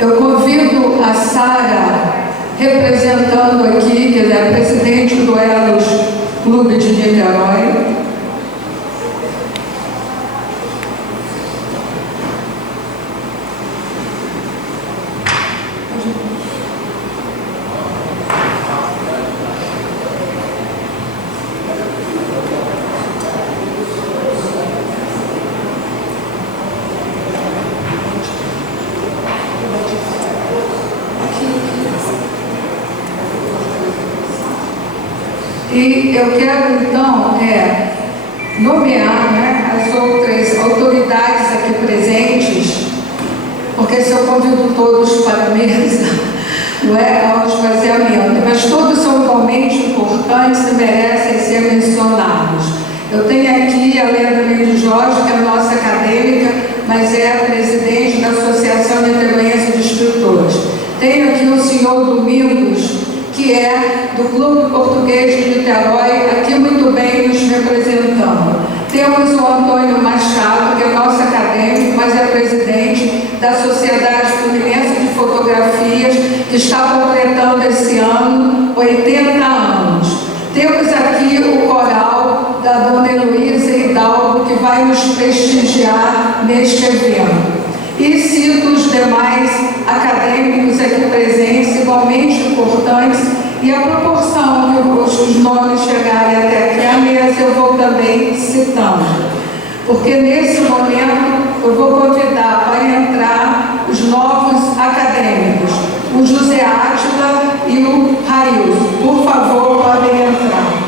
Eu convido a Sara, representando aqui, que ela é presidente do Elos Clube de Niterói. E eu quero, então, nomear as outras autoridades aqui presentes, porque se eu convido todos para a mesa, não é ao esvaziamento, mas todos são igualmente importantes e merecem ser mencionados. Eu tenho aqui a Leda Mendes Jorge, que é a nossa acadêmica, mas é a presidente da Associação Niteroense de Escritores. Tenho aqui o senhor Domingos, que é do Clube Português de Niterói, aqui muito bem nos representando. Temos o Antônio Machado, que é nosso acadêmico, mas é presidente da Sociedade Fluminense de Fotografias, que está completando esse ano 80 anos. Temos aqui o coral da Dona Heloísa Hidalgo, que vai nos prestigiar neste evento. E cito os demais acadêmicos aqui presentes, igualmente importantes, e a proporção que os nomes chegarem até aqui à mesa, eu vou também citando. Porque nesse momento eu vou convidar para entrar os novos acadêmicos, o José Átila e o Railson. Por favor, podem entrar.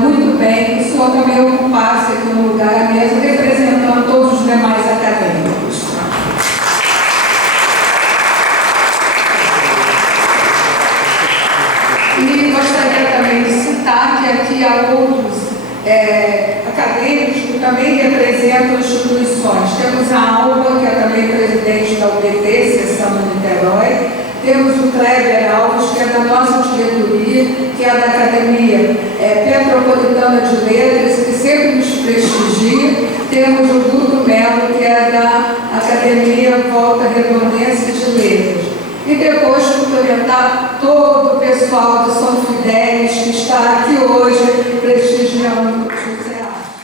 Muito bem, o senhor também ocupasse aqui no lugar à mesa, representando todos os demais acadêmicos. E gostaria também de citar que aqui há outros acadêmicos que também representam instituições. Temos a Alba, que é também presidente da UBT, Seção de Niterói. Temos o Kleber Alves, que é da nossa diretoria, que é da Academia Petropolitana de Letras, que sempre nos prestigia. Temos o Dudu Melo, que é da Academia Volta Redondense de Letras. E depois cumprimentar todo o pessoal de São Fidélis, que está aqui hoje prestigiando o José Átila.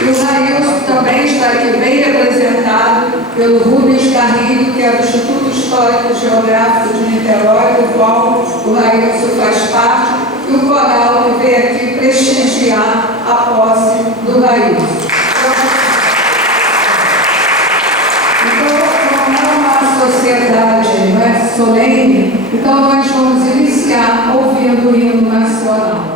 E o Railson também está aqui bem representado pelo Rubens Carrilho, que é do Instituto Histórico Geográfico de Niterói, do qual o Railson faz parte, e o coral que veio aqui prestigiar a posse do Railson. Então, como é uma sociedade solene, então nós vamos iniciar ouvindo o hino nacional.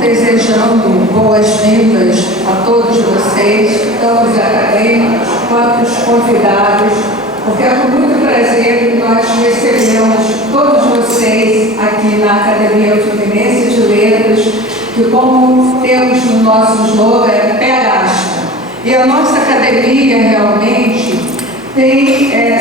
Desejando boas-vindas a todos vocês, tanto os acadêmicos quanto os convidados, porque é com muito prazer que nós recebemos todos vocês aqui na Academia Fluminense de Letras, que, como temos no nosso slogan, é pé-rasca. E a nossa academia realmente tem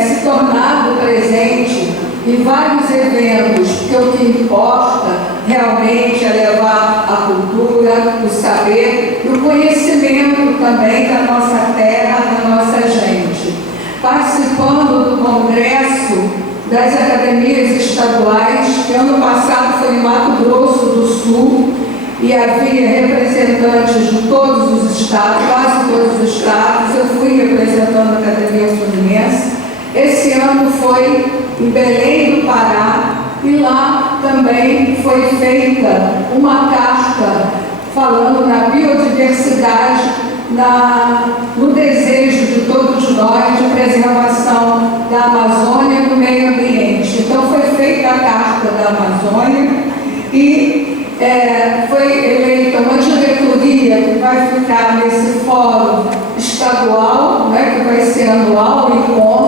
se tornado presente em vários eventos, porque o que importa realmente é levar a cultura, o saber e o conhecimento também da nossa terra, da nossa gente. Participando do Congresso das Academias Estaduais, que ano passado foi em Mato Grosso do Sul, e havia representantes de todos os estados, quase todos os estados. Eu fui representando a Academia Fluminense. Esse ano foi em Belém do Pará, e lá também foi feita uma carta falando na biodiversidade, no desejo de todos nós de preservação da Amazônia e do meio ambiente. Então foi feita a Carta da Amazônia e foi eleita uma diretoria que vai ficar nesse fórum estadual, que vai ser anual, o encontro.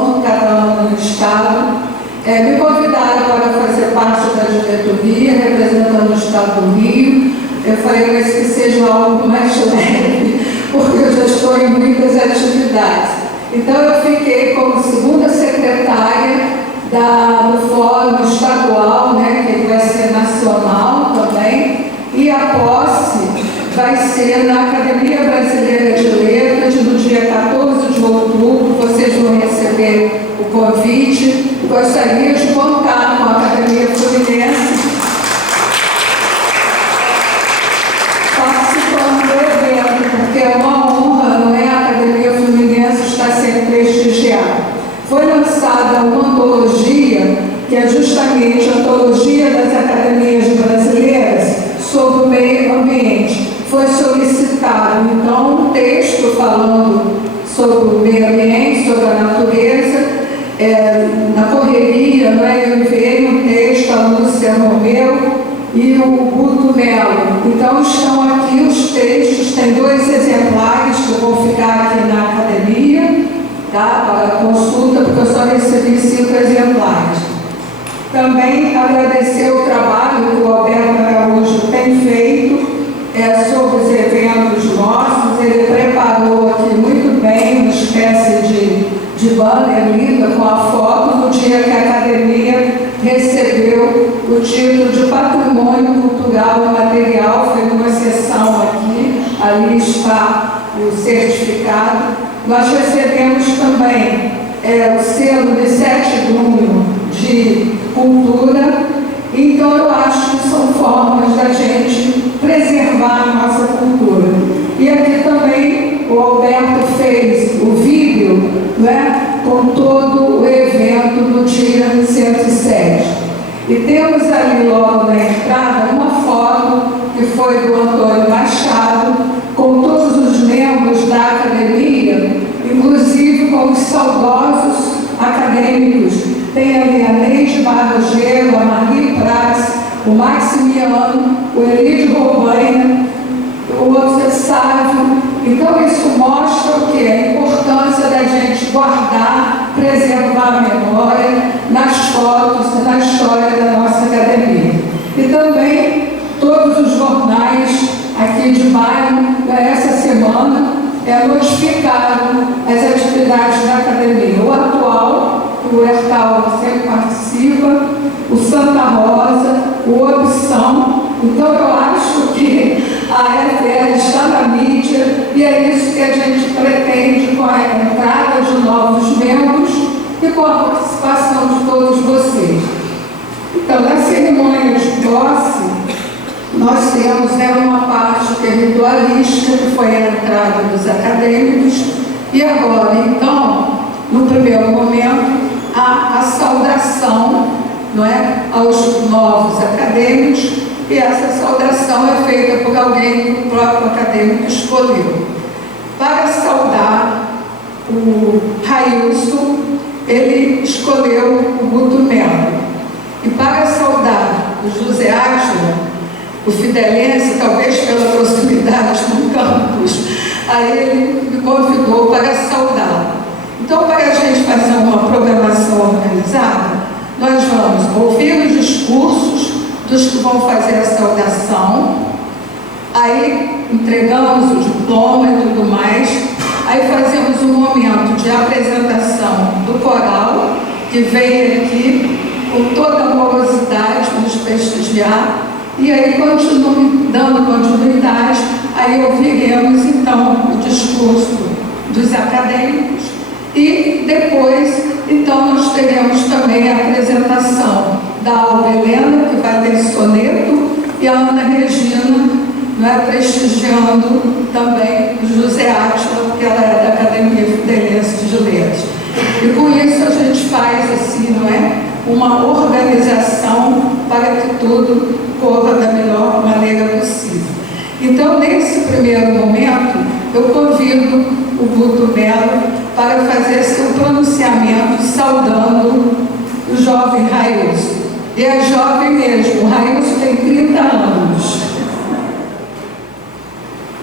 Me convidaram para fazer parte da diretoria, representando o Estado do Rio. Eu falei, mas que seja algo mais leve, porque eu já estou em muitas atividades. Então, eu fiquei como segunda secretária do Fórum Estadual, né, que vai ser nacional também, e a posse vai ser na Academia Brasileira de Letras, no dia 14 de outubro. Vocês vão receber o convite. Gostaria de contar com a Academia Fluminense participando do evento, porque é uma honra, não é? A Academia Fluminense está sendo prestigiada. Foi lançada uma antologia, que é justamente a Antologia das Academias Brasileiras sobre o Meio Ambiente. Foi solicitado, então, um texto falando sobre o meio ambiente, sobre a natureza. Na correria, não é? Eu enviei um texto a Lúcia Romeu e o Guto Melo. Então, estão aqui os textos, tem 2 exemplares que vão ficar aqui na academia, tá? Para consulta, porque eu só recebi 5 exemplares. Também agradecer o trabalho que o Alberto Araújo tem feito sobre os eventos nossos. Ele preparou aqui muito bem uma espécie de banner linda com a foto no dia que a academia recebeu o título de Patrimônio Cultural e Material. Foi uma sessão aqui, ali está o certificado. Nós recebemos também o selo de 7 Junho de Cultura. Então, eu acho que são formas da gente preservar a nossa cultura. E aqui também o Alberto fez o vídeo, né, com todo o evento do dia 107. E temos ali logo na entrada uma foto que foi do Antônio Machado, com todos os membros da academia, inclusive com os saudosos acadêmicos. Tem ali a Neide Barragelo, a Marie Prats, o Maximiano, o Elidio Roubaina, o outro é Sávio. Então, isso mostra o quê? A importância da gente guardar, preservar a memória nas fotos e na história da nossa academia. E também todos os jornais aqui de bairro, essa semana, notificaram as atividades da academia. O Atual, o Hertal sempre participa, o Santa Rosa, o Opção. Então, eu acho que a EFL está na mídia e é isso que a gente pretende com a entrada de novos membros e com a participação de todos vocês. Então, na cerimônia de posse, nós temos uma parte que é ritualística, que foi a entrada dos acadêmicos, e agora, então, no primeiro momento, há a saudação, não é, aos novos acadêmicos, e essa saudação é feita por alguém que o próprio acadêmico escolheu. Para saudar o Railson, ele escolheu o Guto Melo. E para saudar o José Átila, o fidelense, talvez pela proximidade do campus, aí ele me convidou para saudá-lo. Então, para a gente fazer uma programação organizada, nós vamos ouvir os discursos dos que vão fazer a saudação, aí entregamos o diploma e tudo mais, aí fazemos um momento de apresentação do coral, que vem aqui com toda a morosidade para nos prestigiar, e aí dando continuidade, aí ouviremos então o discurso dos acadêmicos, e depois, então, nós teremos também a apresentação da Alba Helena, que vai ter soneto, e a Ana Regina, prestigiando também o José Átila, porque ela é da Academia Fidelense de Letras. E com isso a gente faz assim, uma organização para que tudo corra da melhor maneira possível. Então, nesse primeiro momento, eu convido o Guto Melo para fazer seu pronunciamento saudando o jovem Railson. E é jovem mesmo, o Railson tem 30 anos.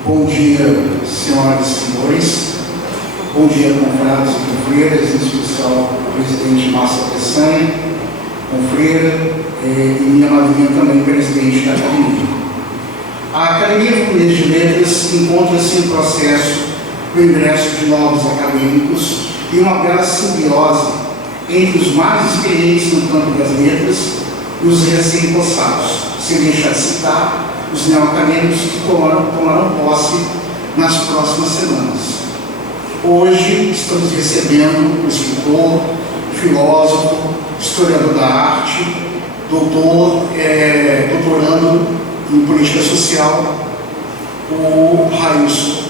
Bom dia, senhoras e senhores. Bom dia, confrades e confreiras, em especial o presidente Márcio Peçanha, Confreira, e minha madrinha também, presidente da Academia. A Academia Fluminense de Letras encontra-se em processo do ingresso de novos acadêmicos e uma bela simbiose entre os mais experientes no campo das letras e os recém-possados, sem deixar de citar os neoacadêmicos que tomarão posse nas próximas semanas. Hoje estamos recebendo o escritor, filósofo, historiador da arte, doutorando em política social, o Railson.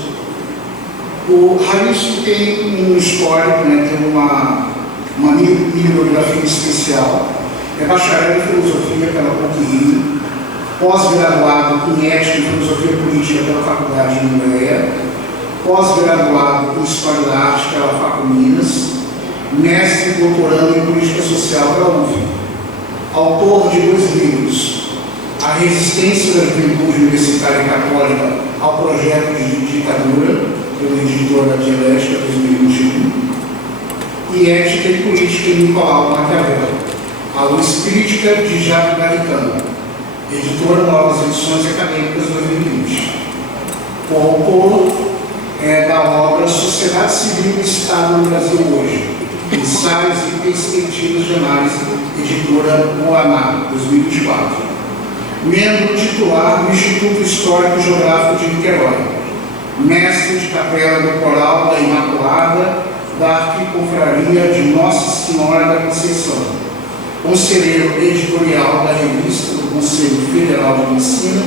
O Railson tem um histórico, tem uma bibliografia especial, é bacharel em filosofia pela PUC-Rio, pós-graduado em ética e filosofia política pela Faculdade de Umbeia, pós-graduado em História da Arte pela Facu Minas, mestre e doutorando em Política Social pela UF. Autor de 2 livros, A Resistência da Juventude Universitária Católica ao Projeto de Ditadura, pela editora Dialética 2021, e Ética e Política em Nicolau Maquiavel, A Luz Crítica de Jacques Maritain, editora Novas Edições Acadêmicas 2020. Coautor da obra Sociedade Civil e Estado no Brasil Hoje, Ensaios e Perspectivas de Análise, editora Moaná, 2024. Membro titular do Instituto Histórico e Geográfico de Niterói, mestre de capela do Coral da Imaculada da Arquiconfraria de Nossa Senhora da Conceição, conselheiro editorial da revista do Conselho Federal de Medicina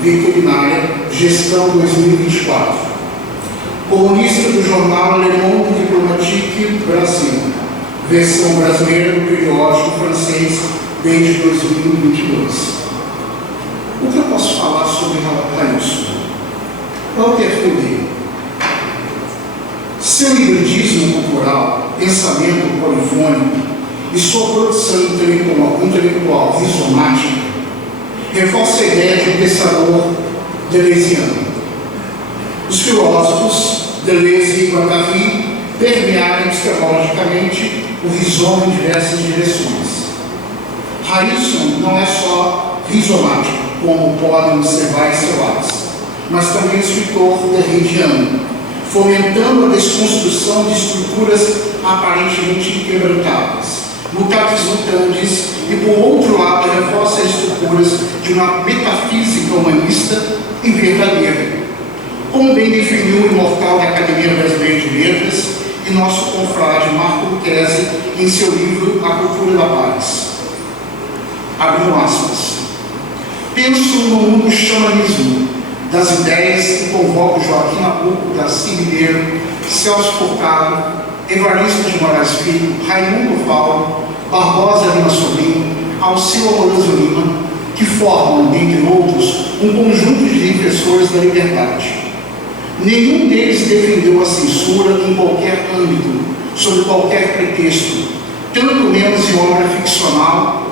Veterinária, Gestão 2024. Colunista do jornal Le Monde Diplomatique Brasil, versão brasileira do periódico francês desde 2022. O que eu posso falar sobre Railson? Qual é o perfil dele? Seu hibridismo cultural, pensamento polifônico e sua produção intelectual rizomática reforça a ideia de um pensador deleuziano. Os filósofos Deleuze e Guattari permearam epistemologicamente o rizoma em diversas direções. Railson não é só rizomático, como podem observar em seu ápice, mas também escritor derridiano, fomentando a desconstrução de estruturas aparentemente inquebrantáveis, mutatis mutandis, e por outro lado reforça as estruturas de uma metafísica humanista e verdadeira, como bem definiu o imortal da Academia Brasileira de Letras e nosso confrade Marco Lucchesi em seu livro A Cultura da Paz. Abrindo aspas. Penso no mundo xamanismo das ideias que convoco Joaquim Nabuco, Darcy Ribeiro, Celso Furtado, Evaristo de Moraes Filho, Raimundo Paulo, Barbosa Lima Sobrinho, Alceu Amoroso Lima, que formam, dentre outros, um conjunto de defensores da liberdade. Nenhum deles defendeu a censura em qualquer âmbito, sob qualquer pretexto, tanto menos em obra ficcional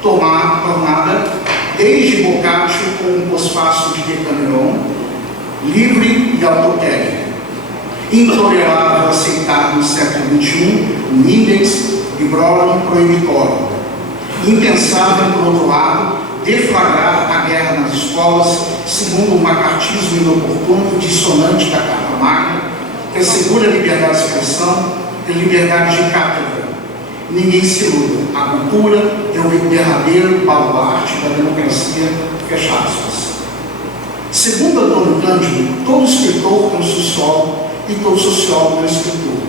tornada, desde Boccaccio com o pós-fácil de Decameron, livre e autotélico. Intolerável aceitar no século XXI um índex de Brown proibitório. Impensável, por outro lado, deflagrar a guerra nas escolas, segundo o macartismo inoportuno dissonante da Carta Magna, que assegura a liberdade de expressão e liberdade de cátedra. Ninguém se iluda. A cultura é o derradeiro baluarte da democracia, fecha aspas. Segundo Antônio Cândido, todo escritor é um sociólogo e todo sociólogo é um escritor.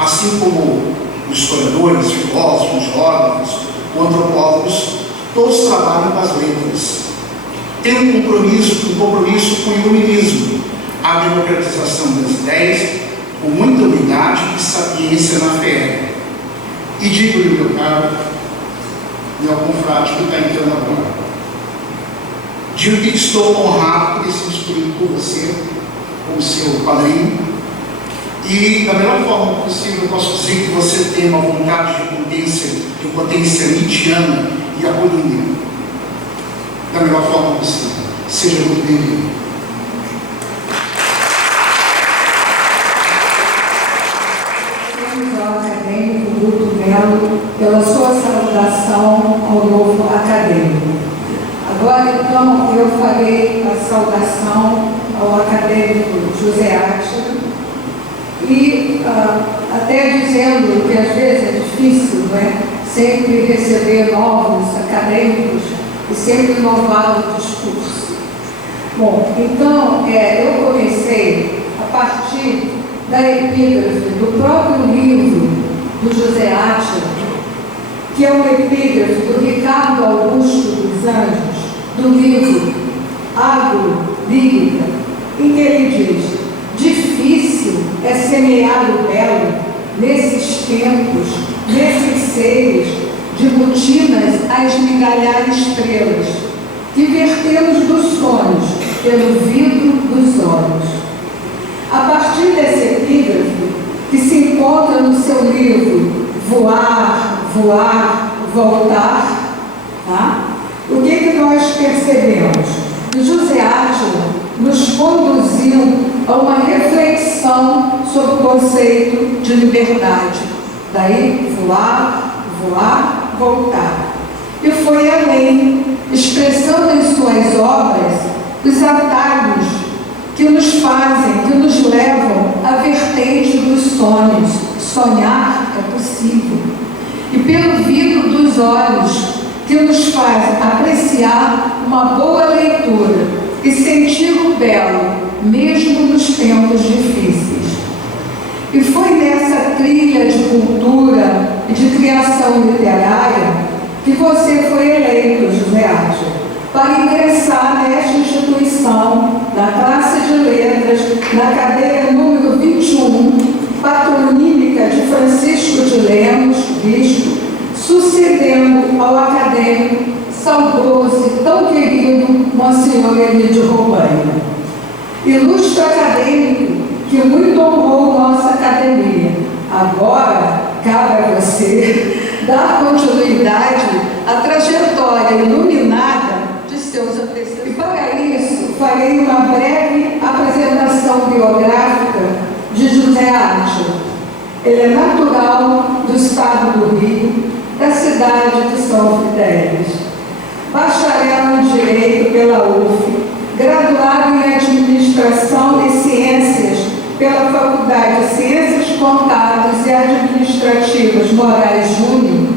Assim como os historiadores, filósofos, geógrafos, antropólogos, todos trabalham com as letras. Tem um compromisso com o iluminismo, a democratização das ideias, com muita humildade e sapiência na fé. E digo-lhe, meu caro, meu confrade que está entrando agora, digo que estou honrado por ter sido escolhido por você, como seu padrinho, e da melhor forma possível eu posso dizer que você tem uma vontade de potência nietzschiana e apolínea. Da melhor forma possível. Seja muito bem-vindo. Temos ao acadêmico Guto Bento. Melo pela sua saudação ao novo acadêmico. Agora, então, eu farei a saudação ao acadêmico José Átila e até dizendo que às vezes é difícil, não é? Sempre receber novos acadêmicos e sempre inovar o discurso. Bom, então, eu comecei a partir da epígrafe do próprio livro do José Átila, que é uma epígrafe do Ricardo Augusto dos Anjos, do livro Agro-Lírica, em que ele diz: difícil é semear o belo nesses tempos, nesses seres de botinas a esmigalhar estrelas, que vertemos dos sonhos pelo vidro dos olhos. A partir desse epígrafe, que se encontra no seu livro Voar, Voar, Voltar, tá? O que nós percebemos? Que José Átila nos conduziu a uma reflexão sobre o conceito de liberdade. Daí, voar, voar, voltar. E foi além, expressando em suas obras os atalhos que nos fazem, que nos levam à vertente dos sonhos. Sonhar é possível. E pelo vidro dos olhos, que nos faz apreciar uma boa leitura e sentir o belo, mesmo nos tempos difíceis. E foi nessa trilha de cultura e de criação literária que você foi eleito, José Átila, para ingressar nesta instituição, na classe de letras, na cadeira número 21, patronímica de Francisco de Lemos, bispo, sucedendo ao acadêmico saudoso e tão querido Monsenhor Emílio Robaina. Ilustre acadêmico que muito honrou nossa academia. Agora, cabe a você dar continuidade à trajetória iluminada de seus antecessores. E para isso, farei uma breve apresentação biográfica de José Átila. Ele é natural do estado do Rio, da cidade de São Fidélis. Bacharel em Direito pela UF, graduado em Administração e Ciências pela Faculdade de Ciências Contábeis e Administrativas Moraes Júnior,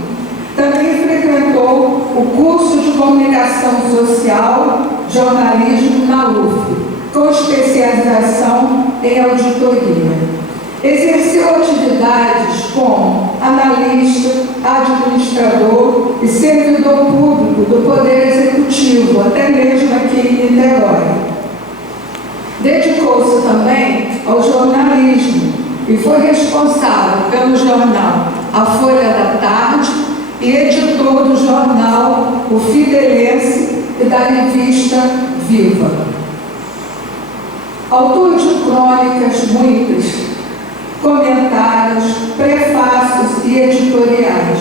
também frequentou o curso de Comunicação Social, Jornalismo na UF, com especialização em auditoria. Exerceu atividades como analista, administrador e servidor público do Poder Executivo, até mesmo aqui em Niterói. Dedicou-se também ao jornalismo e foi responsável pelo jornal A Folha da Tarde e editor do jornal O Fidelense e da revista Viva. Autor de crônicas muitas, comentários, prefácios e editoriais.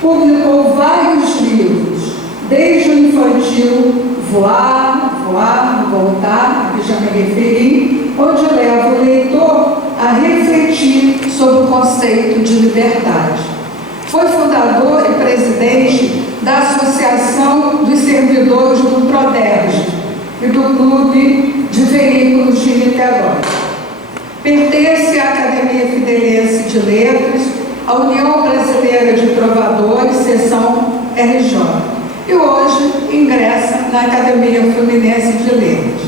Publicou vários livros, desde o infantil Voar, Voar, Voltar, a que já me referi, onde leva o leitor a refletir sobre o conceito de liberdade. Foi fundador e presidente da Associação dos Servidores do Proderj e do Clube de Veículos de Niterói. Pertence à Academia Fidelense de Letras, à União Brasileira de Trovadores, seção RJ. E hoje ingressa na Academia Fluminense de Letras.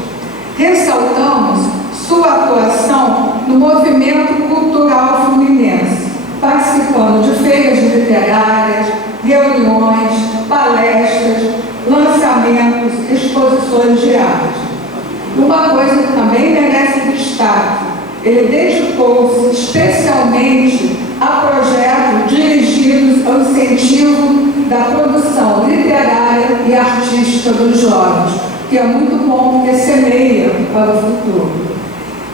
Ressaltamos sua atuação no movimento cultural fluminense, participando de feiras literárias, reuniões, palestras, lançamentos, exposições de arte. Uma coisa que também merece destaque: ele dedicou-se especialmente a projetos dirigidos ao incentivo da produção literária e artística dos jovens, que é muito bom, porque semeia para o futuro.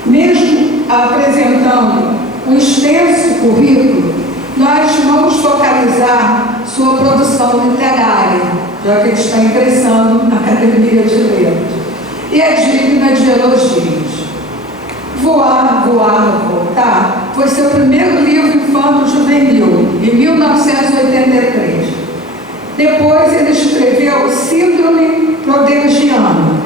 Mesmo apresentando um extenso currículo, nós vamos focalizar sua produção literária, já que ele está ingressando na Academia de Letras, e é digna de elogios. Voar, Voar, Voltar foi seu primeiro livro infanto-juvenil, em 19 o Síndrome Prodérgiana,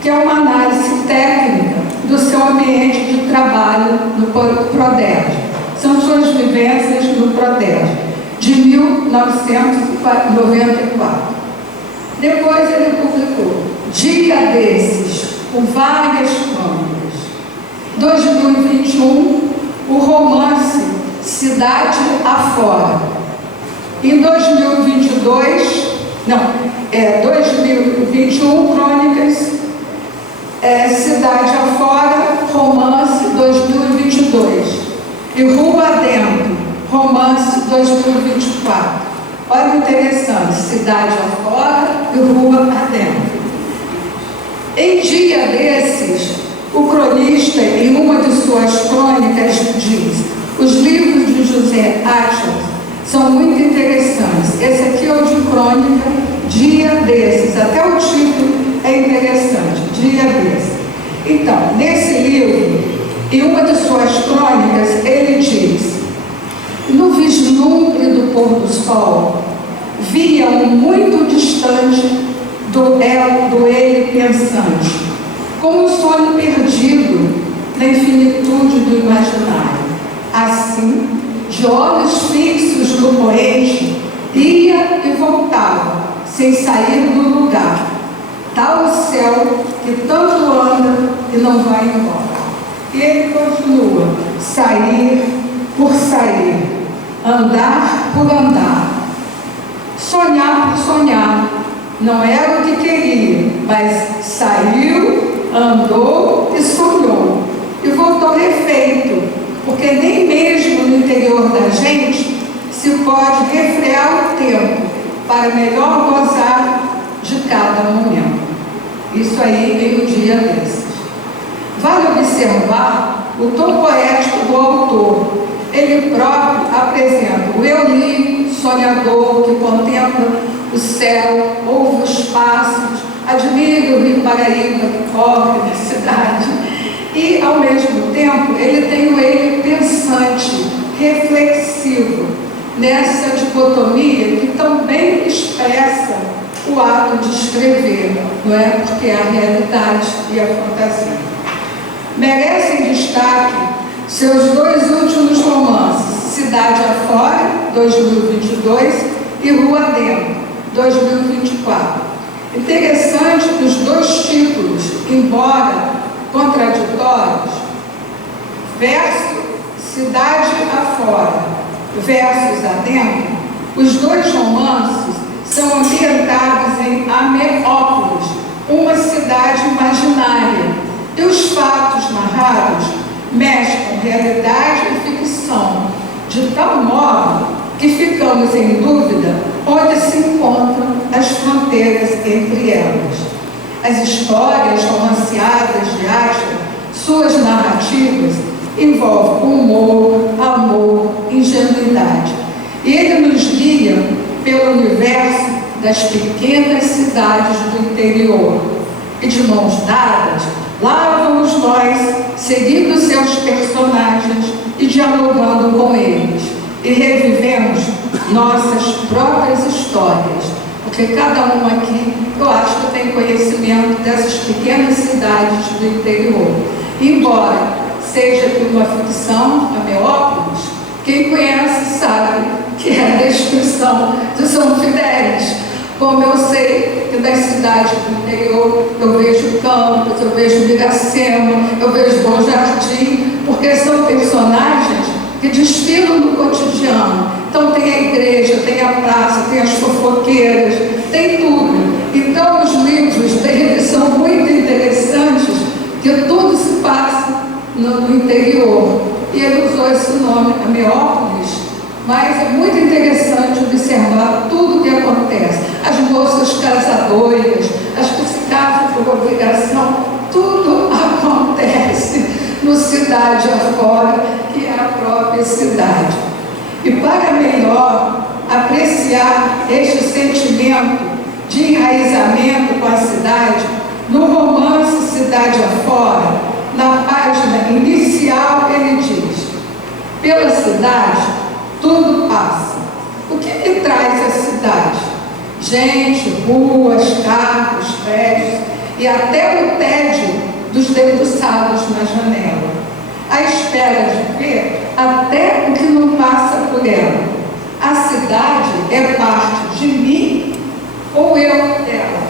que é uma análise técnica do seu ambiente de trabalho no Prodérgio. São suas vivências no Prodérgio, de 1994. Depois ele publicou Dia Desses, com várias crônicas. 2021, o romance Cidade Afora. Em 2021, crônicas Cidade Afora, romance 2022. E Rua Adentro, romance 2024. Olha que interessante, Cidade Afora e Rua Adentro. Em Dia Desses, o cronista, em uma de suas crônicas, diz: os livros de José Atlas são muito interessantes. Esse aqui é o de crônica, Dia Desses. Até o título é interessante, Dia Desses. Então, nesse livro, em uma de suas crônicas, ele diz: no vislumbre do pôr do sol, via-o muito distante do ele pensante, como um sonho perdido na infinitude do imaginário. Assim, de olhos fixos no poente, ia e voltava, sem sair do lugar. Tal o céu que tanto anda e não vai embora. E ele continua: sair por sair, andar por andar, sonhar por sonhar. Não era o que queria, mas saiu, andou e sonhou. E voltou refeito, porque nem mesmo no interior da gente se pode refrear o tempo para melhor gozar de cada momento. Isso aí em um dia desses. Vale observar o tom poético do autor. Ele próprio apresenta o eu lírico, sonhador, que contempla o céu, ouve os pássaros, admira o rio Paraíba que corre na cidade. E, ao mesmo tempo, ele tem o ele pensante, reflexivo, nessa dicotomia que também expressa o ato de escrever, não é? Porque é a realidade e a fantasia. Merecem destaque seus dois últimos romances, Cidade Afora, 2022, e Rua Dentro, 2024. Interessante que os dois títulos, embora contraditórios, verso Cidade Afora versus Adentro, os dois romances são ambientados em Ameópolis, uma cidade imaginária, e os fatos narrados mesclam realidade e ficção, de tal modo que ficamos em dúvida onde se encontram as fronteiras entre elas. As histórias romanceadas de Ashton, suas narrativas, envolvem humor, amor, ingenuidade. E ele nos guia pelo universo das pequenas cidades do interior. E de mãos dadas, lá vamos nós, seguindo seus personagens e dialogando com eles. E revivemos nossas próprias histórias, porque cada um aqui, eu acho que tem conhecimento dessas pequenas cidades do interior. Embora seja por uma ficção, Ameópolis, quem conhece sabe que é a descrição de São Fidélis. Como eu sei que das cidades do interior eu vejo Campos, eu vejo Miracema, eu vejo Bom Jardim, porque são personagens que desfilam no cotidiano. Então tem a igreja, tem a praça, tem as fofoqueiras, tem tudo. Então os livros deles são muito interessantes, porque tudo se passa no interior. E ele usou esse nome, Ameópolis, mas é muito interessante observar tudo o que acontece. As moças casadoras, as que se casam por obrigação, tudo acontece no Cidade Afora, que é a própria cidade. E para melhor apreciar este sentimento de enraizamento com a cidade, no romance Cidade Afora, na página inicial, ele diz: pela cidade tudo passa. O que me traz a cidade? gente, ruas, carros, prédios e até o tédio dos debruçados na janela, à espera de ver até o que não passa por ela. A cidade é parte de mim ou eu dela?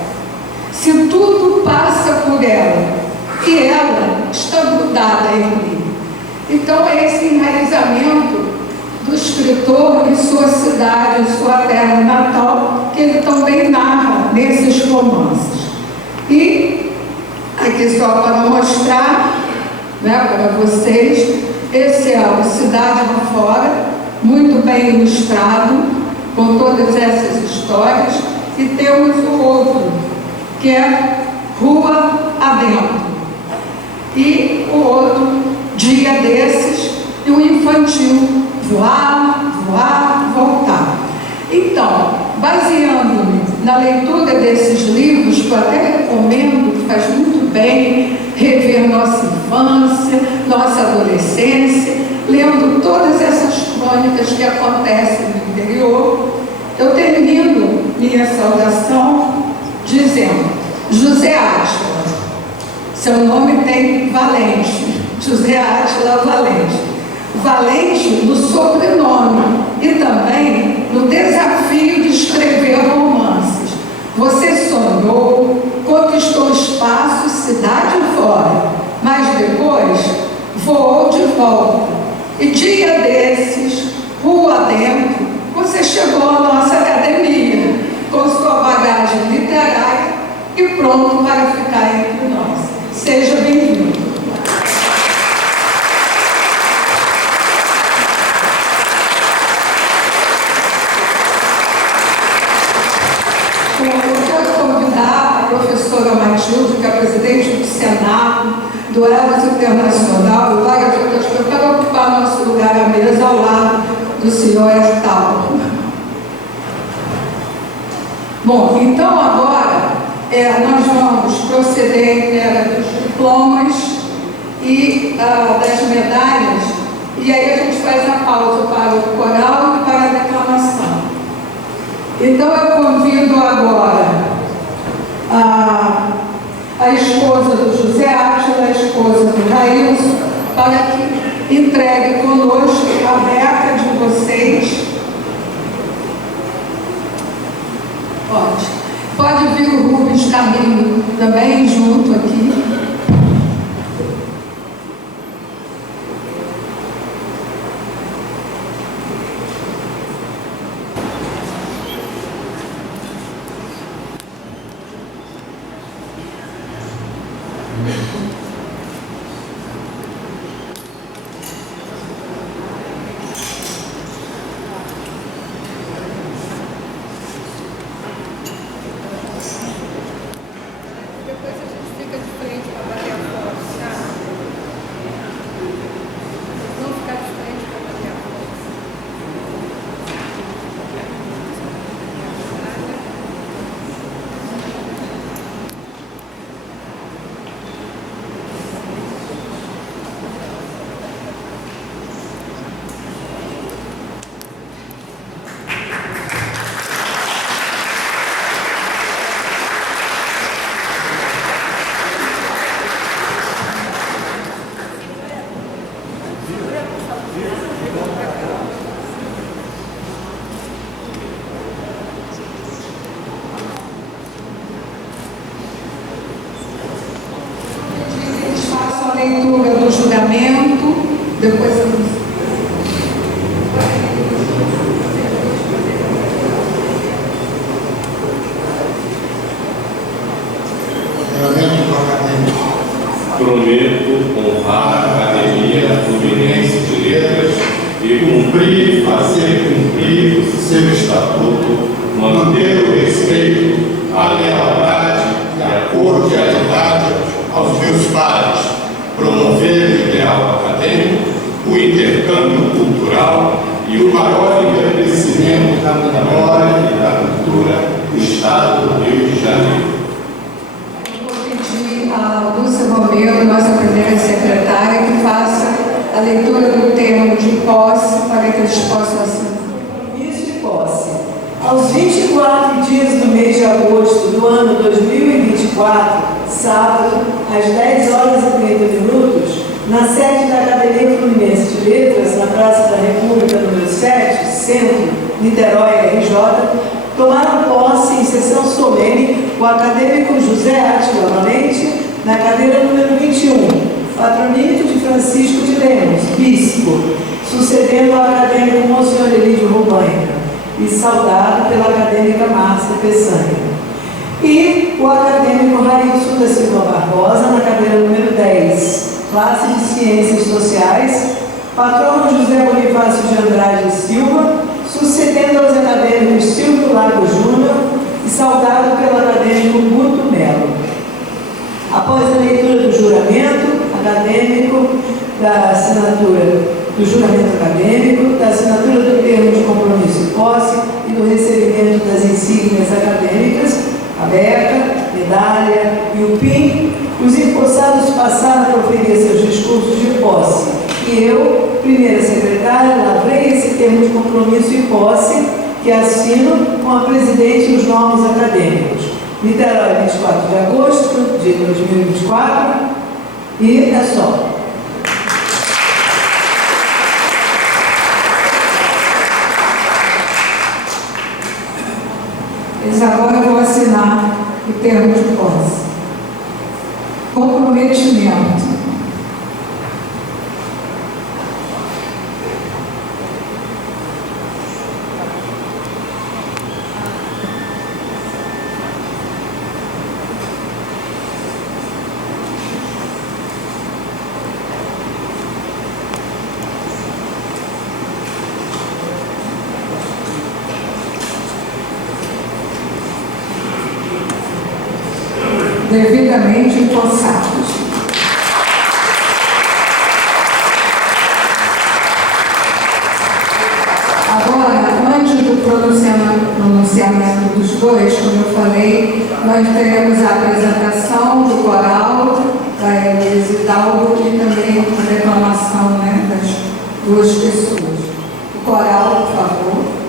Se tudo passa por ela e ela está grudada em mim. Então é esse enraizamento do escritor em sua cidade, em sua terra natal, que ele também narra nesses romances. E aqui só para mostrar, né, para vocês, esse é o Cidade lá Fora, muito bem ilustrado, com todas essas histórias, e temos o outro, que é Rua Adentro, e o outro, Dia Desses, e o infantil, Voar, Voar, Voltar. Então, baseando-me na leitura desses livros, que eu até recomendo, que faz muito bem rever nossa infância, nossa adolescência, lendo todas essas crônicas que acontecem no interior, eu termino minha saudação dizendo: José Átila, seu nome tem Valente, José Átila Valente. Valente no sobrenome e também no desafio de escrever romances. Você sonhou, conquistou espaço, cidade fora, mas depois voou de volta. E dia desses, rua dentro, você chegou à nossa academia com sua bagagem literária e pronto para ficar entre nós. Seja bem-vindo. A professora Matilde, que é presidente do Senado, do Elas Internacional, e várias outras pessoas, para ocupar nosso lugar à mesa ao lado do senhor Hertal. Bom, então agora nós vamos proceder à entrega dos diplomas e das medalhas, e aí a gente faz a pausa para o coral e para a declamação. Então eu convido agora a esposa do José Átila, a esposa do Railson, para que entregue conosco a beca de vocês. Pode vir o Rubens Carlinho também junto aqui. Leitura do juramento, depois eu... Juramento do acadêmico. Prometo honrar a Academia Fluminense de Letras e cumprir e fazer cumprir o seu estatuto, manter o respeito, a lealdade e a cordialidade aos meus pares, promover o ideal acadêmico, o intercâmbio cultural e o maior engrandecimento da memória e da cultura do Estado do Rio de Janeiro. Eu vou pedir a Lúcia Romero, nossa primeira secretária, que faça a leitura do termo de posse para que eles possam assinar. Compromisso de posse. Aos 24 dias do mês de agosto do ano 2024, sábado, às 10 horas e 30 minutos, na sede da Academia Fluminense de Letras, na Praça da República, número 7, Centro, Niterói, RJ, tomaram posse em sessão solene o acadêmico José Átila Valente, na cadeira número 21, patronito de Francisco de Lemos, bispo, sucedendo ao acadêmico Monsenhor Elídio Robanha, e saudado pela acadêmica Márcia Peçanha. E o acadêmico Railson da Silva Barbosa, na cadeira número 10, classe de Ciências Sociais, patrono José Bonifácio de Andrade e Silva, sucedendo aos acadêmicos Silvio Lago Júnior e saudado pelo acadêmico Guto Melo. Após a leitura do juramento acadêmico, da assinatura do juramento acadêmico, da assinatura do termo de compromisso e posse e do recebimento das insígnias acadêmicas, a beca, medalha e o PIN, os empossados passaram a proferir seus discursos de posse. E eu, primeira secretária, lavrei esse termo de compromisso e posse, que assino com a presidente e os novos acadêmicos. Niterói, 24 de agosto de 2024, e é só. Mas agora eu vou assinar o termo de posse. Comprometimento. Devidamente empossados. Agora, antes do pronunciamento dos dois, como eu falei, nós teremos a apresentação do coral da Elisa Hidalgo e também a declamação, né, das duas pessoas. O coral, por favor.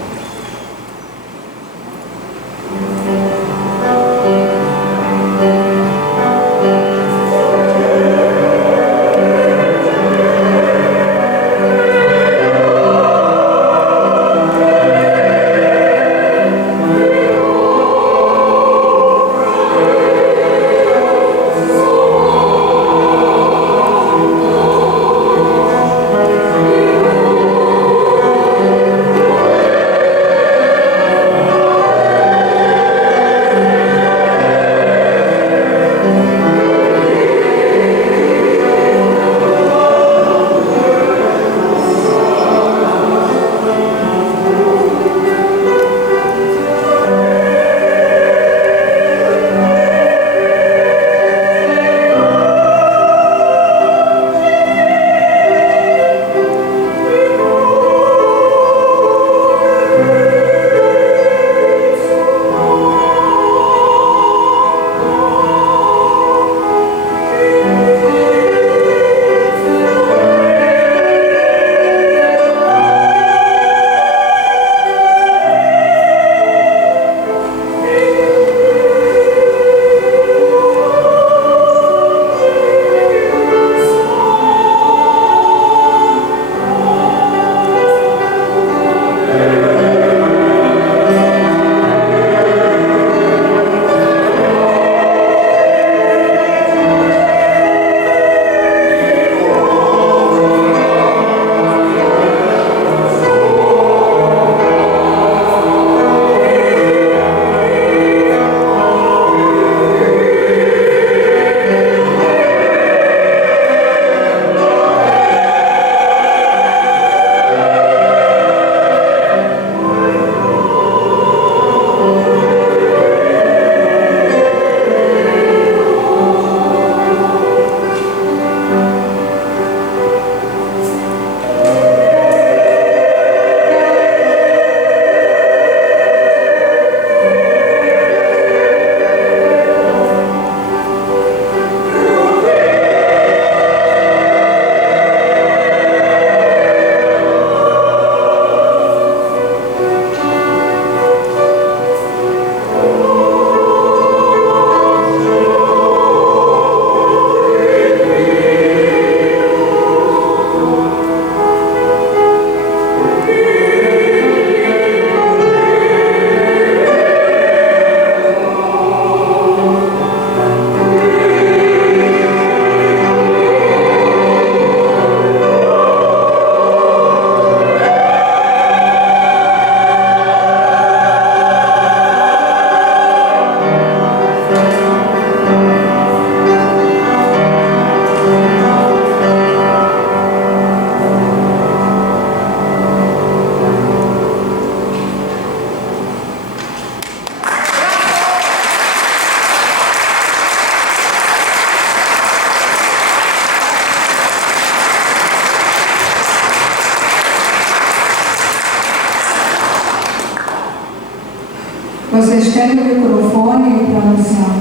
Vocês têm o microfone para anunciar?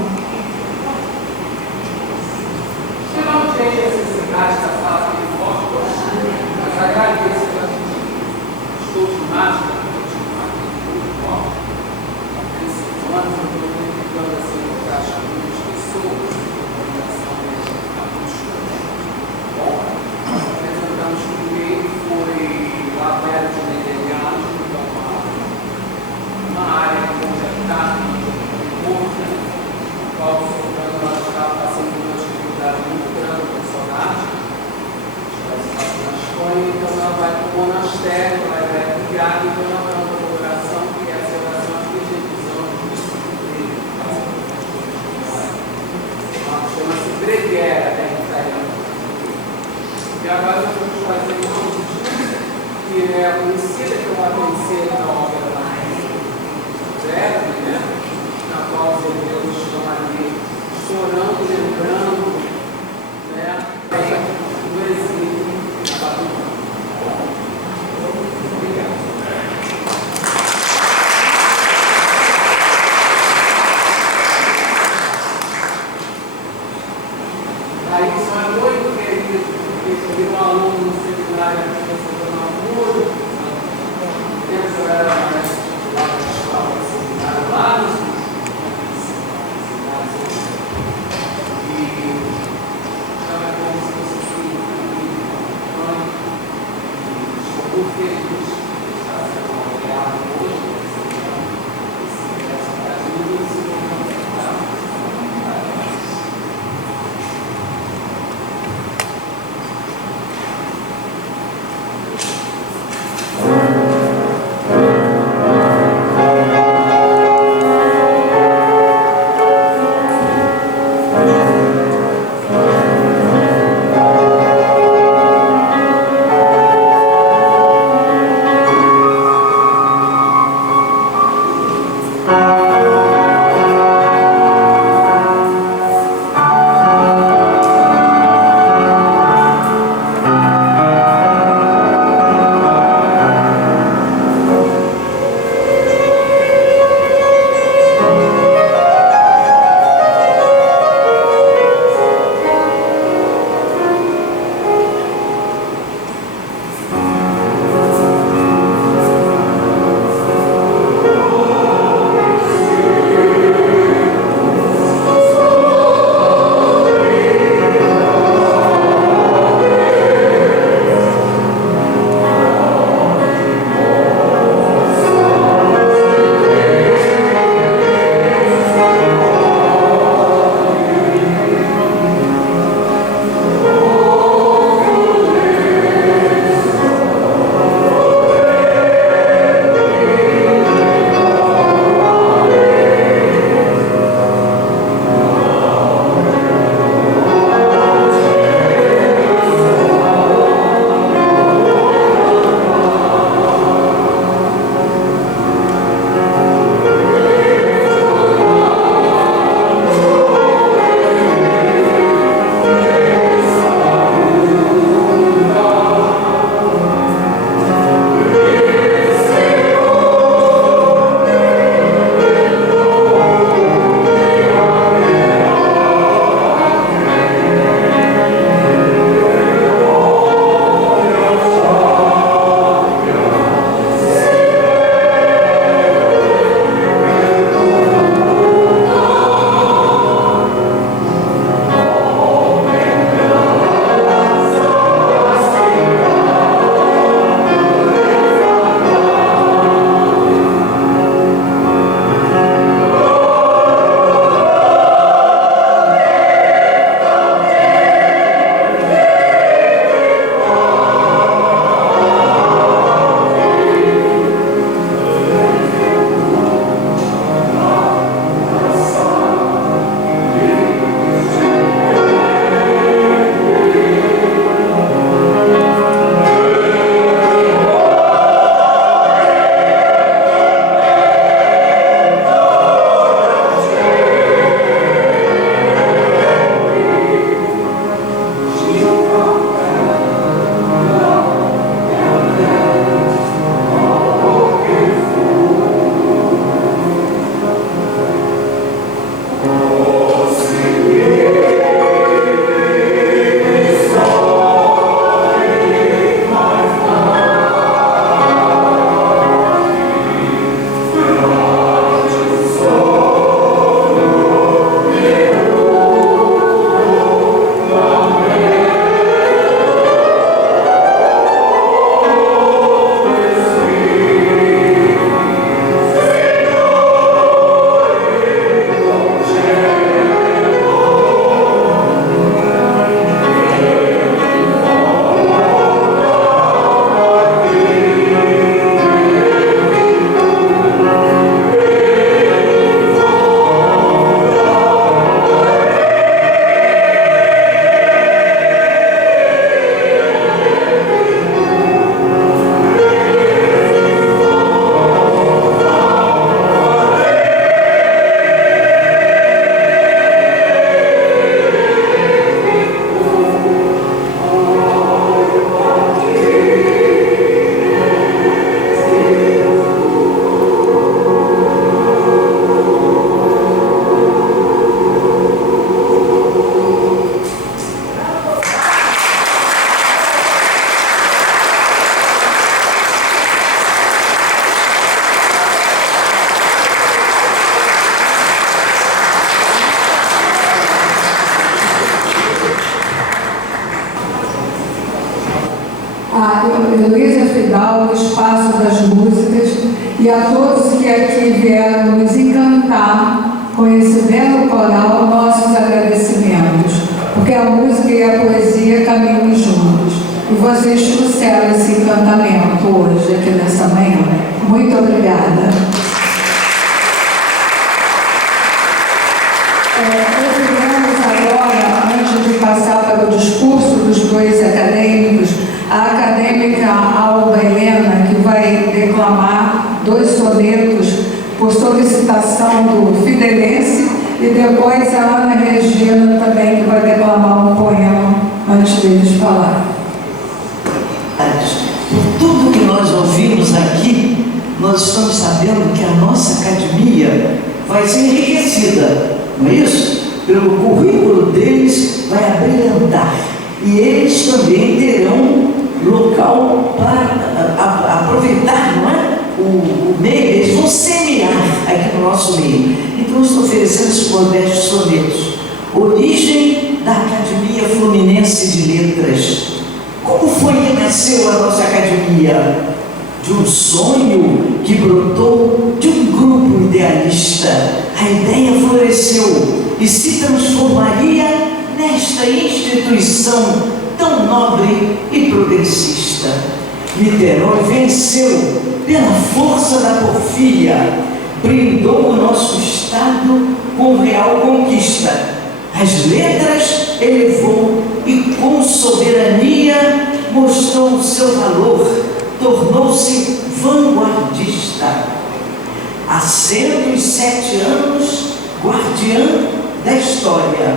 Se não tem necessidade da fala de foco, mas agradeço pela estou de máscara, continuar muito forte. Esses anos eu estou tentando assim, encaixar muitas pessoas em relação a postura. Bom, apresentamos primeiro foi o Alberto de Medellano, uma área onde está importante. a todos que aqui vieram nos encantar com esse belo coral, nossos agradecimentos, porque a música e a poesia caminham juntos. E vocês trouxeram esse encantamento hoje, aqui nessa manhã. Muito obrigada. Ouviremos agora, antes de passar para o discurso dos dois acadêmicos, a acadêmica Alba Helena, que vai declamar 2 sonetos por solicitação do fidelense, e depois a Ana Regina também, que vai declamar um poema antes deles falar. Por tudo que nós ouvimos aqui, nós estamos sabendo que a nossa academia vai ser enriquecida, não é isso? Pelo currículo deles vai abrilhantar. E eles também terão local para aproveitar, não é? O meio, eles vão semear aqui no nosso meio. Então, eu estou oferecendo esses modestos sonetos. Origem da Academia Fluminense de Letras. Como foi que nasceu a nossa academia? De um sonho que brotou de um grupo idealista. A ideia floresceu e se transformaria nesta instituição tão nobre e progressista. Niterói venceu pela força da porfia, brindou o nosso Estado com real conquista. As letras elevou e com soberania mostrou o seu valor, tornou-se vanguardista. Há 107 anos, guardiã da história,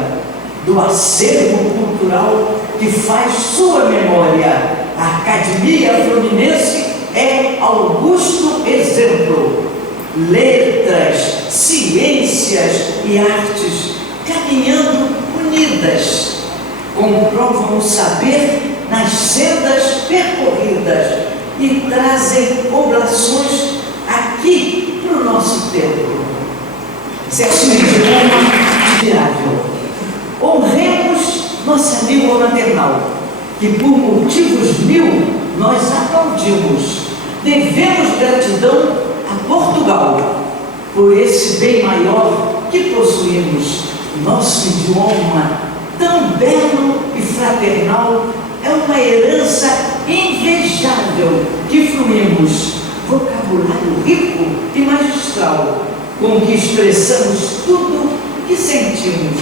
do acervo cultural que faz sua memória. A Academia Fluminense é augusto exemplo. Letras, ciências e artes caminhando unidas, comprovam o saber nas sendas percorridas e trazem oblações aqui para o nosso templo. Certo idioma admirável. Honremos nossa língua maternal, que por motivos mil nós aplaudimos. Devemos gratidão a Portugal por esse bem maior que possuímos. Nosso idioma, tão belo e fraternal, é uma herança invejável que fruímos. Vocabulário rico e magistral, com que expressamos tudo que sentimos.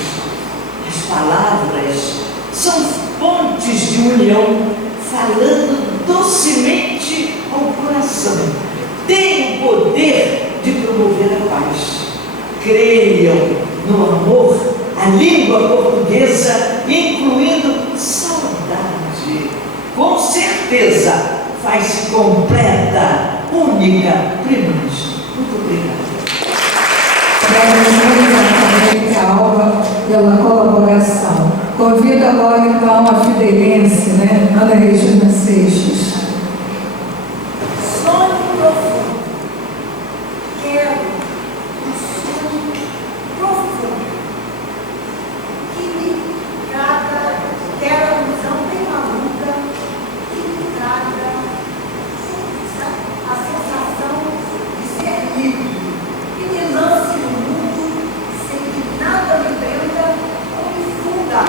As palavras são pontes de união, falando docemente ao coração. Tem o poder de promover a paz. Creiam no amor, a língua portuguesa, incluindo saudade. Com certeza faz-se completa, única, primaz. Muito obrigada. Agradecemos a Alba pela colaboração. Convido agora, então, a fidelense, Ana Regina Seixas. Sonho profundo. Quero um sonho profundo que me traga, quero a visão bem maluca, que me traga a sensação de ser livre, que me lance no mundo sem que nada me prenda ou me funda.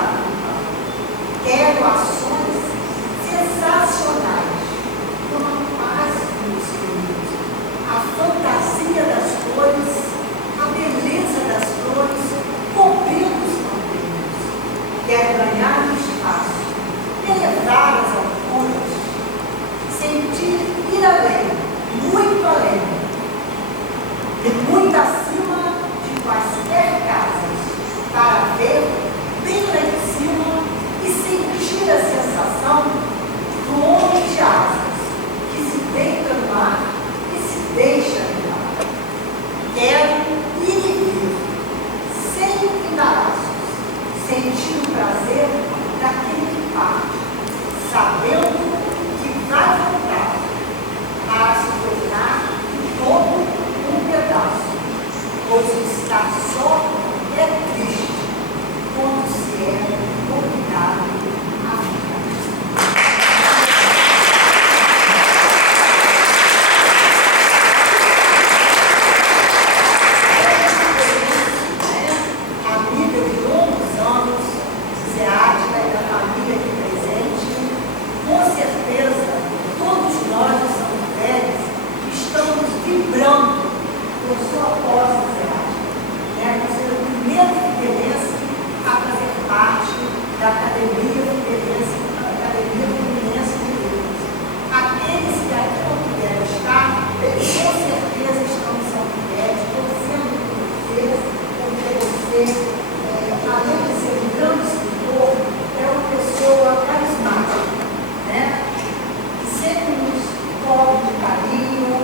Quero ações sensacionais, com a paz no espírito, a fantasia das cores, a beleza das flores, cobrindo os campos. Quero ganhar no espaço, penetrar as alturas, sentir ir além, muito além, e muito acima de quaisquer casas, para ver bem lá em cima e sentir a sensação do homem de asas, que se deita no mar e se deixa levar. Quero ir e vir, sem embaraços, sentir o prazer daquele que parte, sabendo que vai voltar para se tornar todo um pedaço, pois estar só é triste quando se é obrigado a ficar. você, além de ser um grande escritor, é uma pessoa carismática, né? E sempre nos toca de carinho.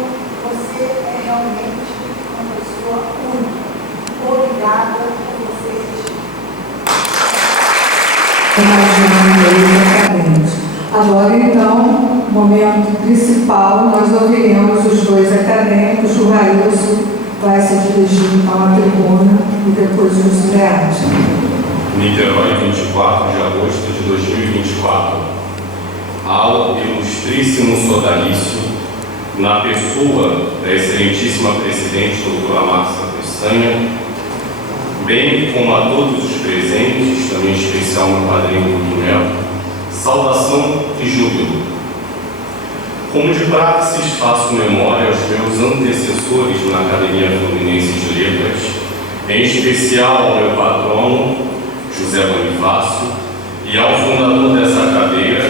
Você é realmente uma pessoa única. Obrigada por você existir. Exatamente. Agora, então, momento principal, nós ouviremos os dois acadêmicos. O Railson vai se dirigir então à tribuna e depois o José Arte. Niterói, 24 de agosto de 2024. Ao ilustríssimo sodalício, na pessoa da excelentíssima presidente doutora Márcia Peçanha, bem como a todos os presentes, também em especial meu padrinho Rui Melo, saudação e júbilo. Como de praxis, faço memória aos meus antecessores na Academia Fluminense de Letras, em especial ao meu patrono, José Bonifácio, e ao fundador dessa cadeira,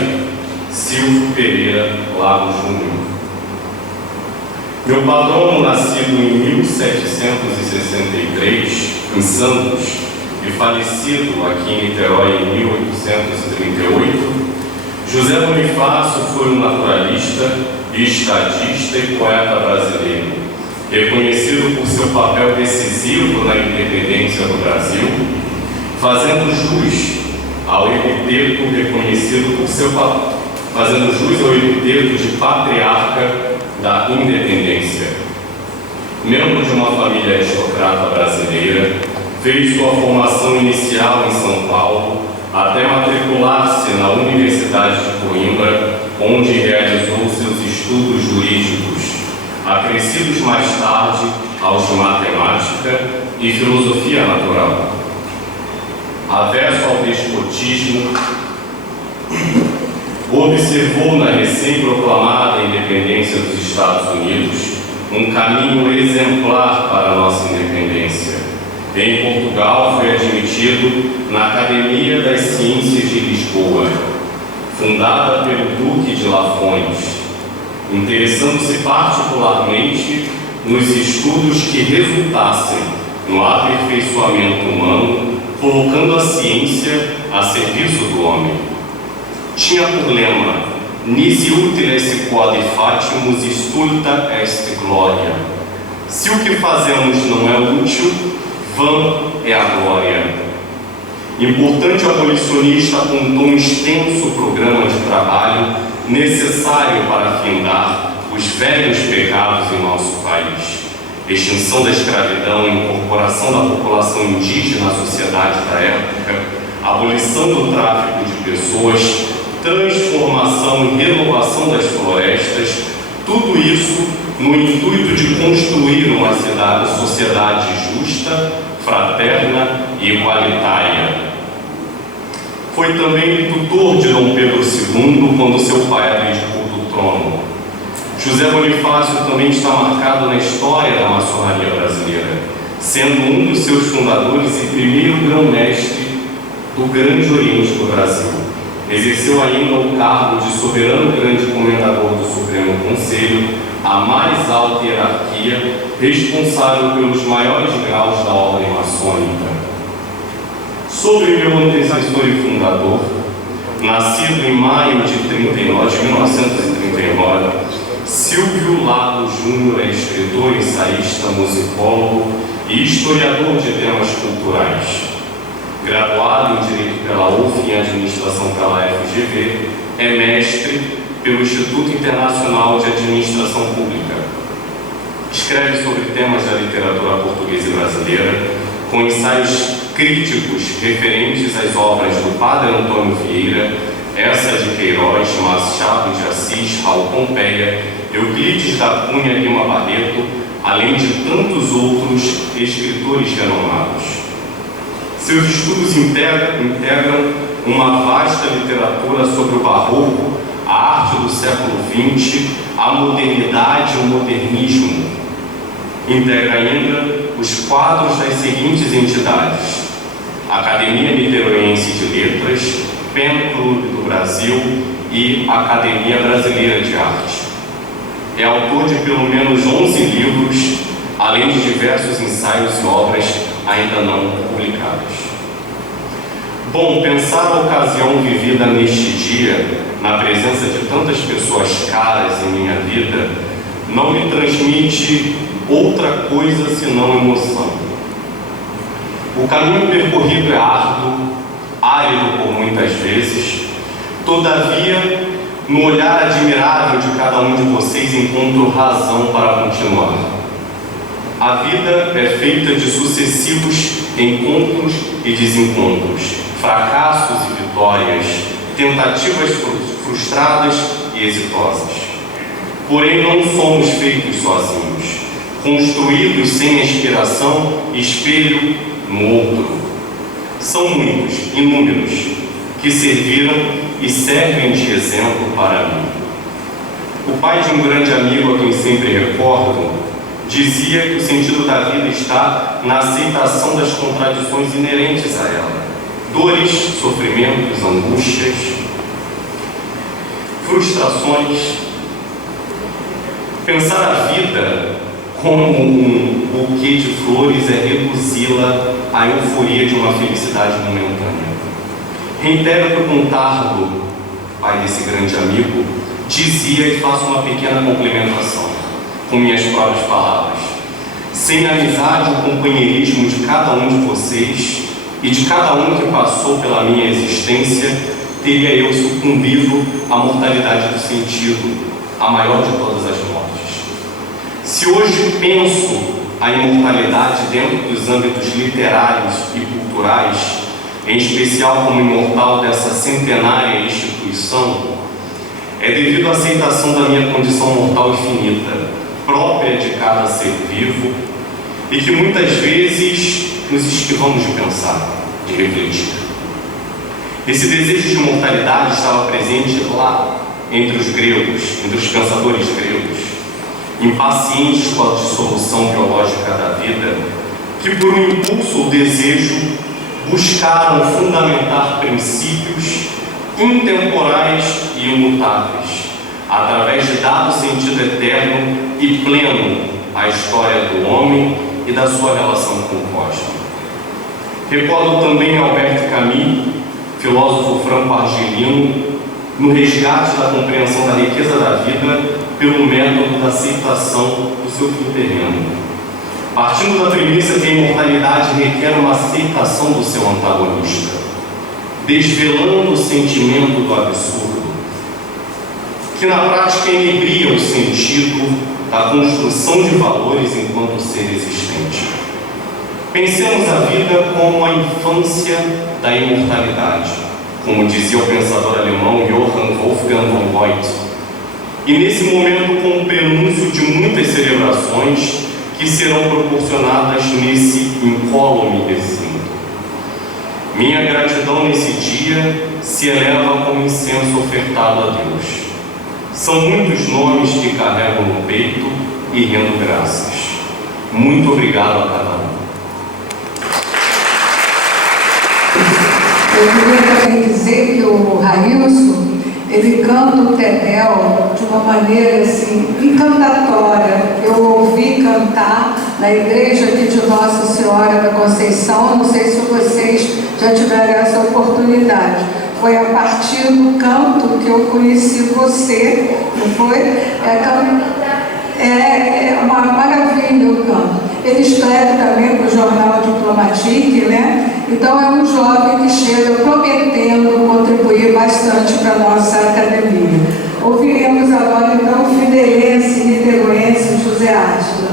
Silvio Pereira Lago Júnior. Meu patrono, nascido em 1763, em Santos, e falecido aqui em Niterói em 1838, José Bonifácio foi um naturalista, estadista e poeta brasileiro, reconhecido por seu papel decisivo na independência do Brasil, fazendo jus ao epiteto reconhecido por seu papel, fazendo jus ao epiteto de patriarca da independência. Membro de uma família aristocrata brasileira, fez sua formação inicial em São Paulo, até matricular-se na Universidade de Coimbra, onde realizou seus estudos jurídicos, acrescidos mais tarde aos de matemática e filosofia natural. Avesso ao despotismo, observou na recém-proclamada independência dos Estados Unidos um caminho exemplar para a nossa independência. Em Portugal, foi admitido na Academia das Ciências de Lisboa, fundada pelo Duque de Lafões, interessando-se particularmente nos estudos que resultassem no aperfeiçoamento humano, colocando a ciência a serviço do homem. Tinha por lema: nisi utiles quod facimus stulta est gloria. Se o que fazemos não é útil, vã é a glória. Importante abolicionista apontou um extenso programa de trabalho necessário para afindar os velhos pecados em nosso país: extinção da escravidão, incorporação da população indígena à sociedade da época, abolição do tráfico de pessoas, transformação e renovação das florestas, tudo isso no intuito de construir uma sociedade justa, fraterna e igualitária. Foi também tutor de Dom Pedro II quando seu pai abdicou do trono. José Bonifácio também está marcado na história da maçonaria brasileira, sendo um dos seus fundadores e primeiro grão-mestre do Grande Oriente do Brasil. Exerceu ainda o cargo de soberano grande comendador do Supremo Conselho, a mais alta hierarquia, responsável pelos maiores graus da ordem maçônica. Sobre meu antecessor e fundador, nascido em maio de 1939, Silvio Lago Júnior é escritor, ensaísta, musicólogo e historiador de temas culturais. Graduado em Direito pela UF e em Administração pela FGV, é mestre pelo Instituto Internacional de Administração Pública. Escreve sobre temas da literatura portuguesa e brasileira, com ensaios críticos referentes às obras do Padre Antônio Vieira, Essa de Queiroz, Machado de Assis, Raul Pompeia, Euclides da Cunha Lima Barreto, além de tantos outros escritores renomados. Seus estudos integram uma vasta literatura sobre o barroco, a arte do século XX, a modernidade e o modernismo. Integra ainda os quadros das seguintes entidades: Academia Niteroense de Letras, Pen Clube do Brasil e Academia Brasileira de Arte. É autor de pelo menos 11 livros, além de diversos ensaios e obras ainda não publicadas. Bom, pensar a ocasião vivida neste dia, na presença de tantas pessoas caras em minha vida, não me transmite outra coisa senão emoção. O caminho percorrido é árduo, árido por muitas vezes, todavia, no olhar admirável de cada um de vocês, encontro razão para continuar. A vida é feita de sucessivos encontros e desencontros, fracassos e vitórias, tentativas frustradas e exitosas. Porém, não somos feitos sozinhos, construídos sem inspiração e espelho no outro. São muitos, inúmeros, que serviram e servem de exemplo para mim. O pai de um grande amigo a quem sempre recordo dizia que o sentido da vida está na aceitação das contradições inerentes a ela. Dores, sofrimentos, angústias, frustrações. Pensar a vida como um buquê de flores é reduzi-la à euforia de uma felicidade momentânea. Reitero que o Contardo, pai desse grande amigo, dizia, e faço uma pequena complementação com minhas próprias palavras: sem a amizade e o companheirismo de cada um de vocês e de cada um que passou pela minha existência, teria eu sucumbido à mortalidade do sentido, a maior de todas as mortes. Se hoje penso a imortalidade dentro dos âmbitos literários e culturais, em especial como imortal dessa centenária instituição, é devido à aceitação da minha condição mortal e finita, própria de cada ser vivo, e que muitas vezes nos esquivamos de pensar, de refletir. Esse desejo de imortalidade estava presente lá entre os gregos, entre os pensadores gregos, impacientes com a dissolução biológica da vida, que por um impulso ou desejo buscaram fundamentar princípios intemporais e imutáveis, através de dado sentido eterno e pleno à história do homem e da sua relação com o cosmos. Recordo também Albert Camus, filósofo franco-argelino, no resgate da compreensão da riqueza da vida pelo método da aceitação do seu fim terreno. Partindo da premissa que a imortalidade requer uma aceitação do seu antagonista, desvelando o sentimento do absurdo, que na prática inebria o sentido da construção de valores enquanto ser existente. Pensemos a vida como a infância da imortalidade, como dizia o pensador alemão Johann Wolfgang von Goethe, e nesse momento com o prenúncio de muitas celebrações que serão proporcionadas nesse incólume recinto. Minha gratidão nesse dia se eleva como incenso ofertado a Deus. São muitos nomes que carrego no peito e rendo graças. Muito obrigado a cada um. Eu queria também dizer que o Railson, ele canta o Tedel de uma maneira assim, encantatória. Eu ouvi cantar na igreja aqui de Nossa Senhora da Conceição, não sei se vocês já tiveram essa oportunidade. Foi a partir do canto que eu conheci você, não foi? É uma maravilha o canto. Ele escreve também para o jornal Diplomatique, né? Então é um jovem que chega prometendo contribuir bastante para a nossa academia. Ouviremos agora então o fidelense e niteroense José Átila.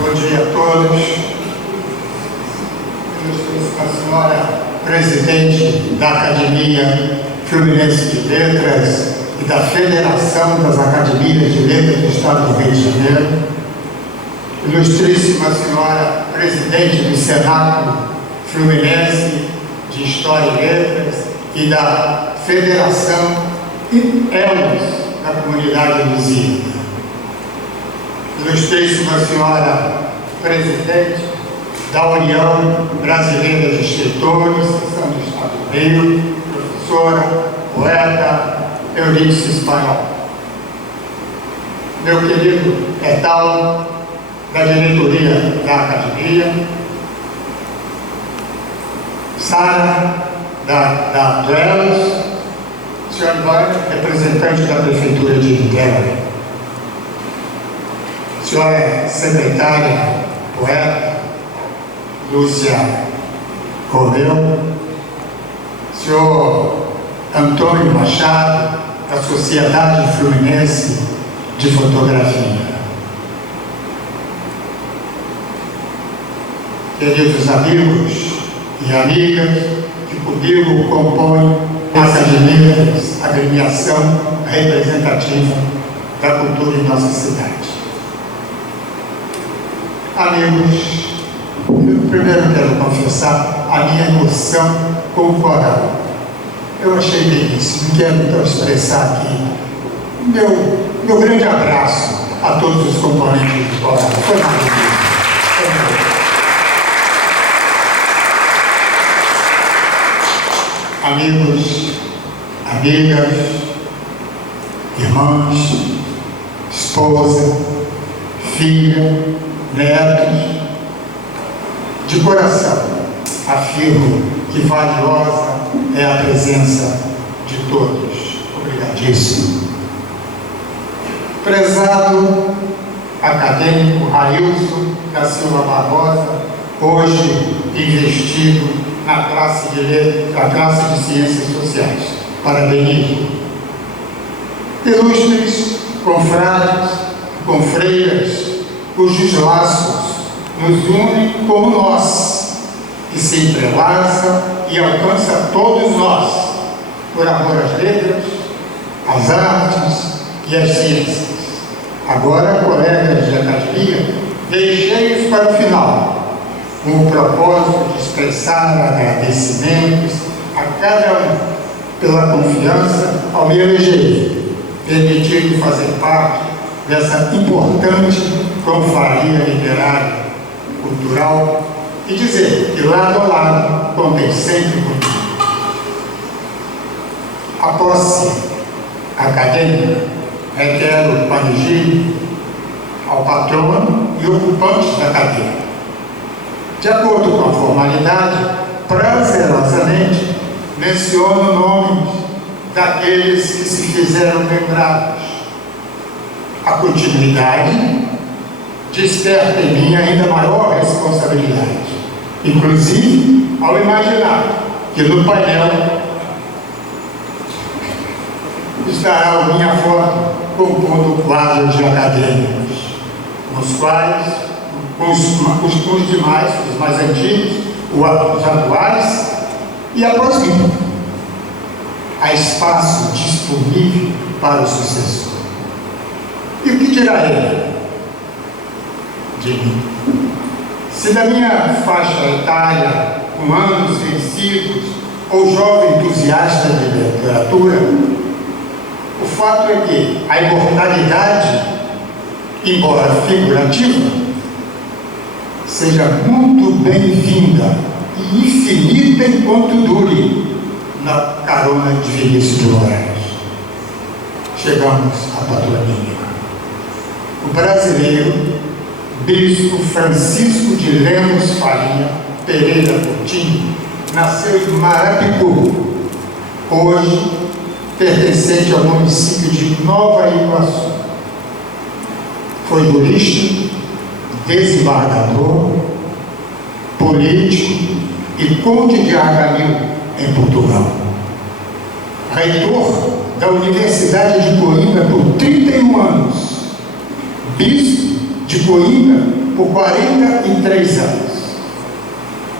Bom dia a todos. Ilustríssima senhora presidente da Academia Fluminense de Letras e da Federação das Academias de Letras do Estado do Rio de Janeiro, ilustríssima senhora presidente do Senato Fluminense de História e Letras e da Federação Elos da Comunidade Lusíada, ilustríssima senhora presidente da União Brasileira de Escritores, seção do Estado do Rio, professora, poeta Eurídice Espanhol, meu querido Etal, da diretoria da academia, Sara, da Duelos, senhor Antônio, representante da Prefeitura de Niterói, senhora secretária, poeta, Lúcia Romeu, senhor Antônio Machado, da Sociedade Fluminense de Fotografia. Queridos amigos e amigas que comigo compõem a agremiação representativa da cultura em nossa cidade. Amigos, eu primeiro quero confessar a minha emoção com o coral. Eu achei belíssimo, quero então expressar aqui meu grande abraço a todos os componentes do coral. Foi maravilhoso. Amigos, amigas, irmãos, esposa, filha, netos, de coração afirmo que valiosa é a presença de todos. Obrigadíssimo. Prezado acadêmico Ailson da Silva Barbosa, hoje investido na classe de letras, na classe de ciências sociais. Parabenizo. Ilustres confrades, confreiras, cujos laços nos unem como nós, que se entrelaçam e alcança todos nós, por amor às letras, às artes e às ciências. Agora, colegas de academia, deixei-os para o final, com o propósito de expressar agradecimentos a cada um pela confiança ao me eleger, permitindo fazer parte dessa importante confraria literária, cultural, e dizer que lado a lado contei sempre comigo. A posse acadêmica requer o panegírico ao patrono e ocupantes da cadeira. De acordo com a formalidade, prazerosamente menciono nomes daqueles que se fizeram lembrados. A continuidade desperta em mim ainda maior responsabilidade, inclusive ao imaginar que no painel estará a minha foto compondo o quadro de acadêmicos, nos quais os demais, os mais antigos, os atuais e após mim. Há espaço disponível para o sucessor. E o que dirá ele de mim? Se da minha faixa etária, com anos vencidos, ou jovem entusiasta de literatura, o fato é que a imortalidade, embora figurativa, seja muito bem-vinda e infinita enquanto dure na carona de Vinícius de Moraes. Chegamos à patronímica. O brasileiro, Bispo Francisco de Lemos Faria Pereira Coutinho, nasceu em Marapicu, hoje pertencente ao município de Nova Iguaçu. Foi jurista, desembargador, político e conde de Arganil, em Portugal. Reitor da Universidade de Coimbra por 31 anos. Bispo de Coimbra por 43 anos.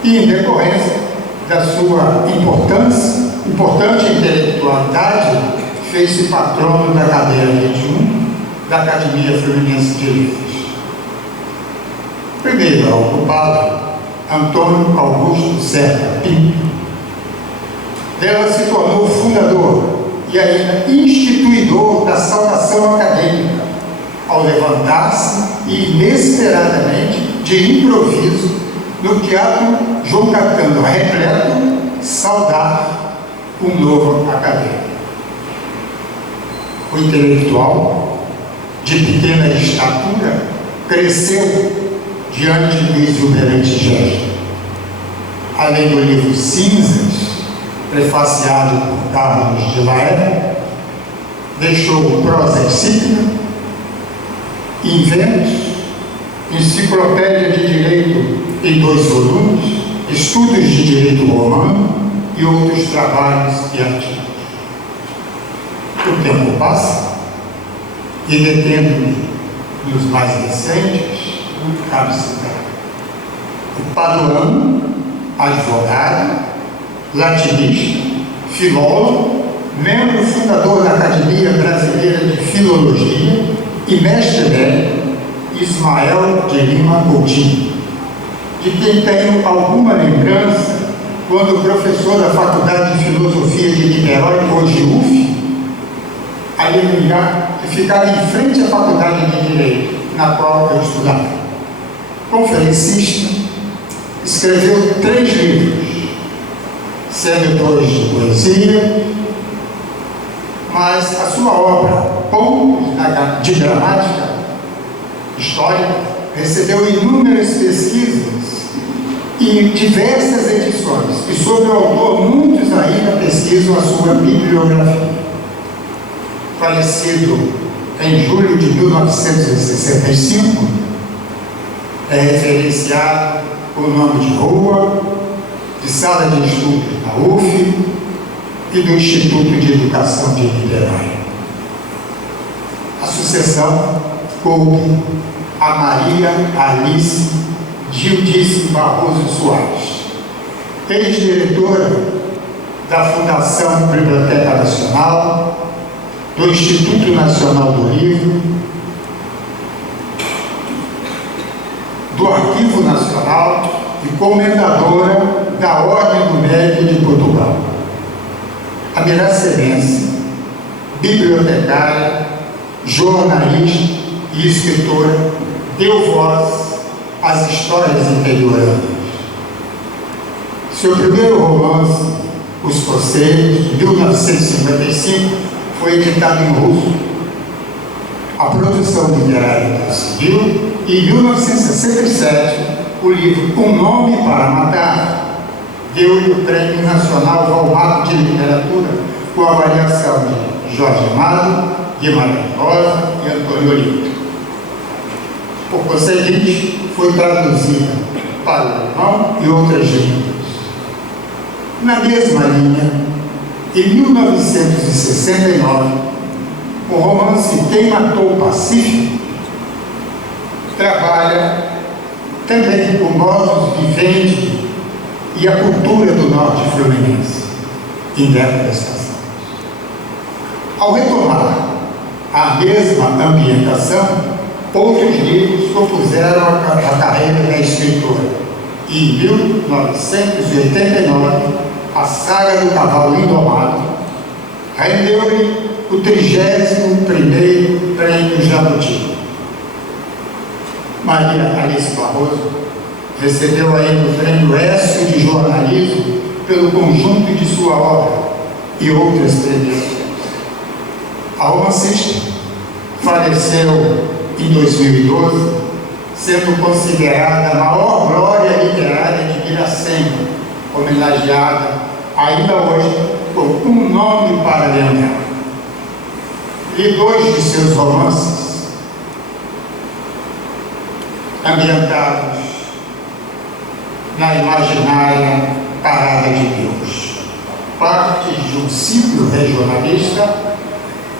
E, em decorrência da sua importante intelectualidade, fez-se patrono da cadeira 21 da Academia Fluminense de Letras. Primeiro a ocupado, Antônio Augusto Serra Pinto. Dela se tornou fundador e ainda instituidor da saudação acadêmica, ao levantar-se e inesperadamente, de improviso, no Teatro João Caetano repleto, saudar um novo acadêmico. O intelectual, de pequena estatura, cresceu diante do exuberante gesto. Além do livro Cinzas, prefaciado por Carlos de Laer, deixou prosa encíclica, Inventos, Enciclopédia de Direito em 2 volumes, Estudos de Direito Romano e outros trabalhos e artigos. O tempo passa e, detendo-me nos mais recentes, cabe citar o Paduano, advogado, latinista, filólogo, membro fundador da Academia Brasileira de Filologia e mestre médico, Ismael de Lima Coutinho, de quem tenho alguma lembrança quando professor da Faculdade de Filosofia de Niterói, hoje UF, ali no lugar que ficava em frente à Faculdade de Direito, na qual eu estudava. Conferencista, escreveu 3 livros, sendo 2 de poesia, mas a sua obra, Pontos de Gramática Histórica, recebeu inúmeras pesquisas e diversas edições, e sobre o autor muitos ainda pesquisam a sua bibliografia. Falecido em julho de 1965, é referenciado com o nome de rua, de sala de estudos da UF e do Instituto de Educação de Niterói. A sucessão coube a Maria Alice Gildice Barroso Soares, ex-diretora da Fundação Biblioteca Nacional, do Instituto Nacional do Livro, do Arquivo Nacional e comendadora da Ordem do Mérito de Portugal. A miracebense, bibliotecária, jornalista e escritora, deu voz às histórias interioranas. Seu primeiro romance, Os Conselhos, de 1955, foi editado em russo. A produção literária prosseguiu e, em 1967, o livro Um Nome para Matar deu-lhe o Prêmio Nacional Valmaco de Literatura, com a avaliação de Jorge Amado, Guimarães Rosa e Antônio Oliveira. Por conseguinte, foi traduzida para o alemão e outras línguas. Na mesma linha, em 1969, o romance Quem Matou o Pacífico trabalha também o modus vivendi e a cultura do norte fluminense em décadas passadas. Ao retomar a mesma ambientação, outros livros compuseram a carreira da escritora. E em 1989, a saga do Cavalo Indomado rendeu-lhe o 31º Prêmio Jabuti. Maria Alice Barroso recebeu ainda o Prêmio Écio de Jornalismo pelo conjunto de sua obra e outras premiações. A romancista faleceu em 2012, sendo considerada a maior glória literária de Piracema, homenageada ainda hoje com Um Nome para Lembrar. Li 2 de seus romances, ambientados na imaginária Parada de Deus, parte de um ciclo regionalista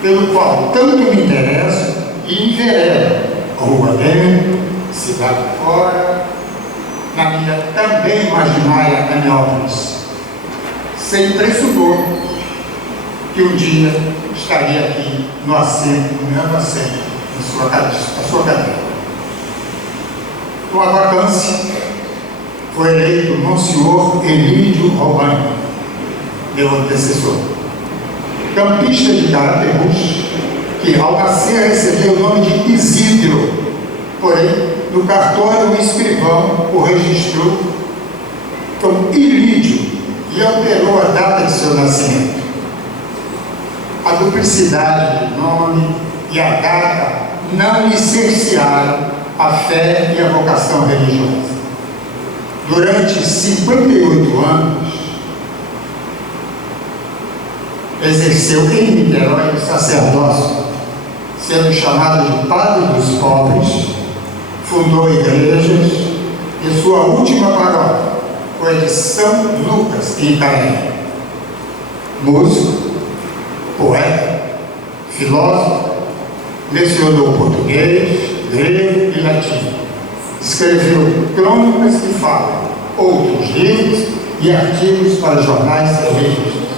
pelo qual tanto me interesso e enveredo Rua Dentro, Cidade Fora, na minha também imaginária Heliópolis, sem pressupor que um dia estaria aqui no assento, no mesmo assento, na sua cadeira. Com a vacância, foi eleito Monsenhor Elídio Romani, meu antecessor. Campista de Carateús, que ao nascer recebeu o nome de Isidro, porém, no cartório o escrivão o registrou como Ilídio e alterou a data de seu nascimento. A duplicidade do nome e a data não lhe cercearam a fé e a vocação religiosa. Durante 58 anos, exerceu em Niterói o sacerdócio, sendo chamado de Padre dos Pobres, fundou igrejas e sua última paróquia foi a de São Lucas, em Itarém. Músico, poeta, filósofo, lecionou português, grego e latim. Escreveu crônicas e falas, outros livros e artigos para jornais e revistas.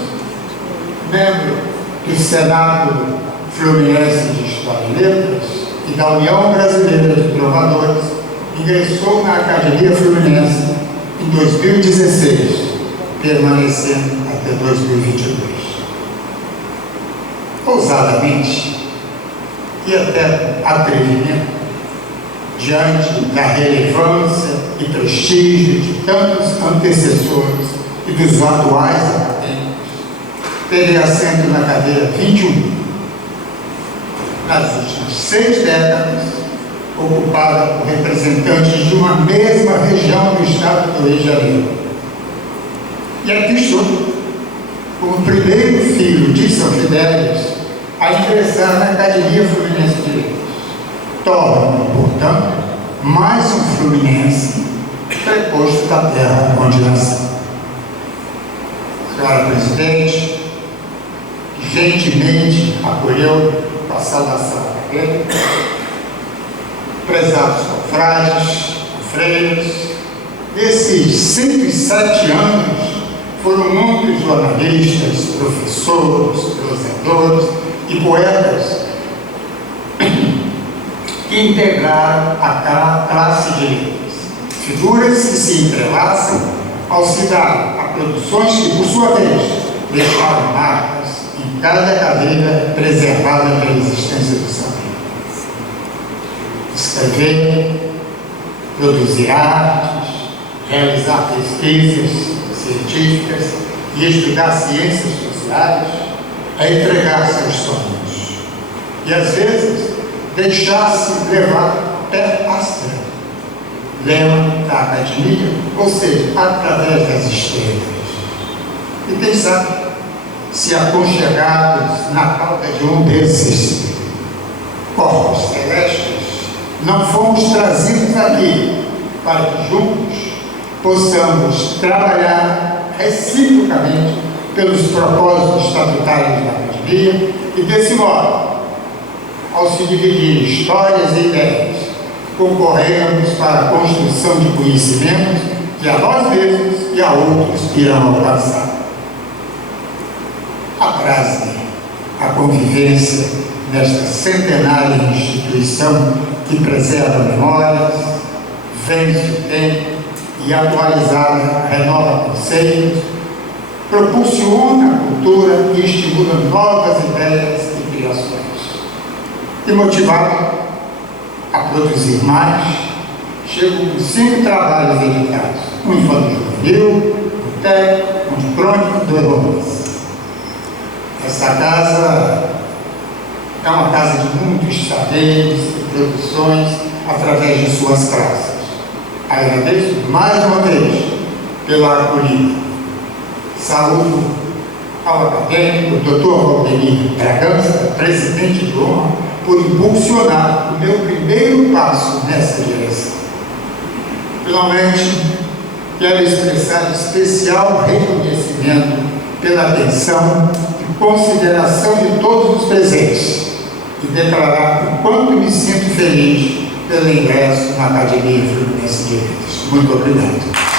Membro do Senado Fluminense de História e Letras e da União Brasileira de Trovadores, ingressou na Academia Fluminense em 2016, permanecendo até 2022. Ousadamente e até atrevimento, diante da relevância e prestígio de tantos antecessores e dos atuais acadêmicos, teve assento na cadeira 21. Nas últimas 6 décadas, ocupada por representantes de uma mesma região do estado do Rio de Janeiro. E aqui estou, como primeiro filho de São Fidélis, a ingressar na Academia Fluminense de Letras. Torna-me, portanto, mais um fluminense preposto da terra onde nasci. Senhora Presidente, gentilmente acolheu com a saudação acadêmica, prezados confrades, freiras, nesses 107 anos foram muitos jornalistas, professores, prosadores e poetas que integraram a classe de letras, figuras que se entrelaçam ao se dar a produções que, por sua vez, deixaram marcas em cada cadeira preservada pela existência do saber. Escrever, produzir artes, realizar pesquisas científicas e estudar ciências sociais é entregar seus sonhos e, às vezes, deixar-se levar até astra, lema da academia, ou seja, através das estrelas. E quem sabe, se aconchegados na cauda de um desses corpos celestes, não fomos trazidos aqui para que juntos possamos trabalhar reciprocamente pelos propósitos estatutários da academia e, desse modo, ao se dividir histórias e ideias, concorremos para a construção de conhecimentos que a nós mesmos e a outros irão alcançar. Apraze a convivência nesta centenária instituição que preserva memórias, vence o tempo e atualizada renova conceitos, propulsiona a cultura e estimula novas ideias e criações. E motivado a produzir mais, chego com 5 trabalhos editados: um infanto-juvenil, um técnico, um crônico, 2 romances. Essa casa é uma casa de muitos saberes e produções através de suas classes. Agradeço mais uma vez pela acolhida. Saúdo ao acadêmico Dr. Valdemir Bragança, presidente do OMA, por impulsionar o meu primeiro passo nessa direção. Finalmente, quero expressar especial reconhecimento pela atenção e consideração de todos os presentes e declarar o quanto me sinto feliz pelo ingresso na Academia Fluminense de Letras. Muito obrigado.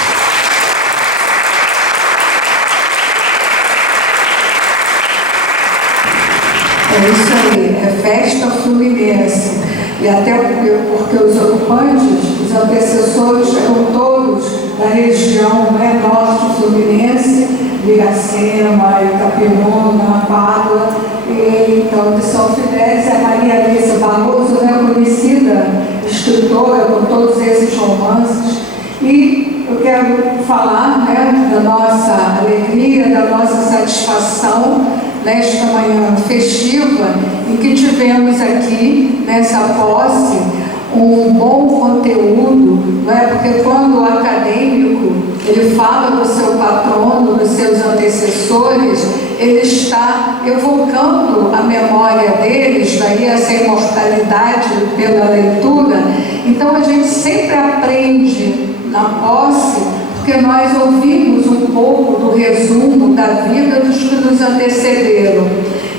É isso aí, é festa fluminense. E até porque os ocupantes, os antecessores, eram todos da região norte fluminense, Iracema, Itapiruna, Pádua, e então de São Fidélis, a Maria Alice Barroso, conhecida escritora com todos esses romances. E eu quero falar da nossa alegria, da nossa satisfação nesta manhã festiva, em que tivemos aqui, nessa posse, um bom conteúdo, não é? Porque quando o acadêmico ele fala do seu patrono, dos seus antecessores, ele está evocando a memória deles, daí essa imortalidade pela leitura. Então a gente sempre aprende na posse, porque nós ouvimos um pouco do resumo da vida dos que nos antecederam.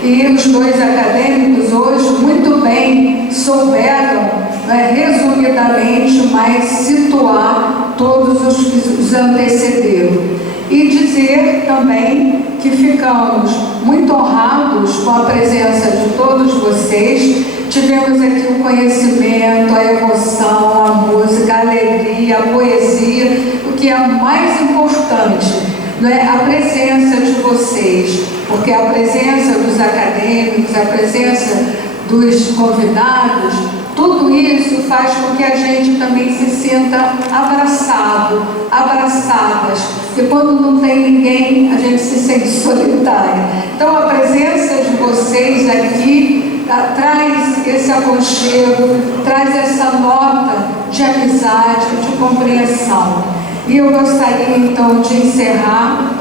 E os dois acadêmicos hoje muito bem souberam, né, resumidamente, mas situar todos os que os antecederam. E dizer também que ficamos muito honrados com a presença de todos vocês. Tivemos aqui o conhecimento, a emoção, a música, a alegria, a poesia, o que é mais importante, não é? A presença de vocês, porque a presença dos acadêmicos, a presença dos convidados, tudo isso faz com que a gente também se sinta abraçado, abraçadas, porque quando não tem ninguém, a gente se sente solitária. Então a presença de vocês aqui traz esse aconchego, traz essa nota de amizade, de compreensão. E eu gostaria então de encerrar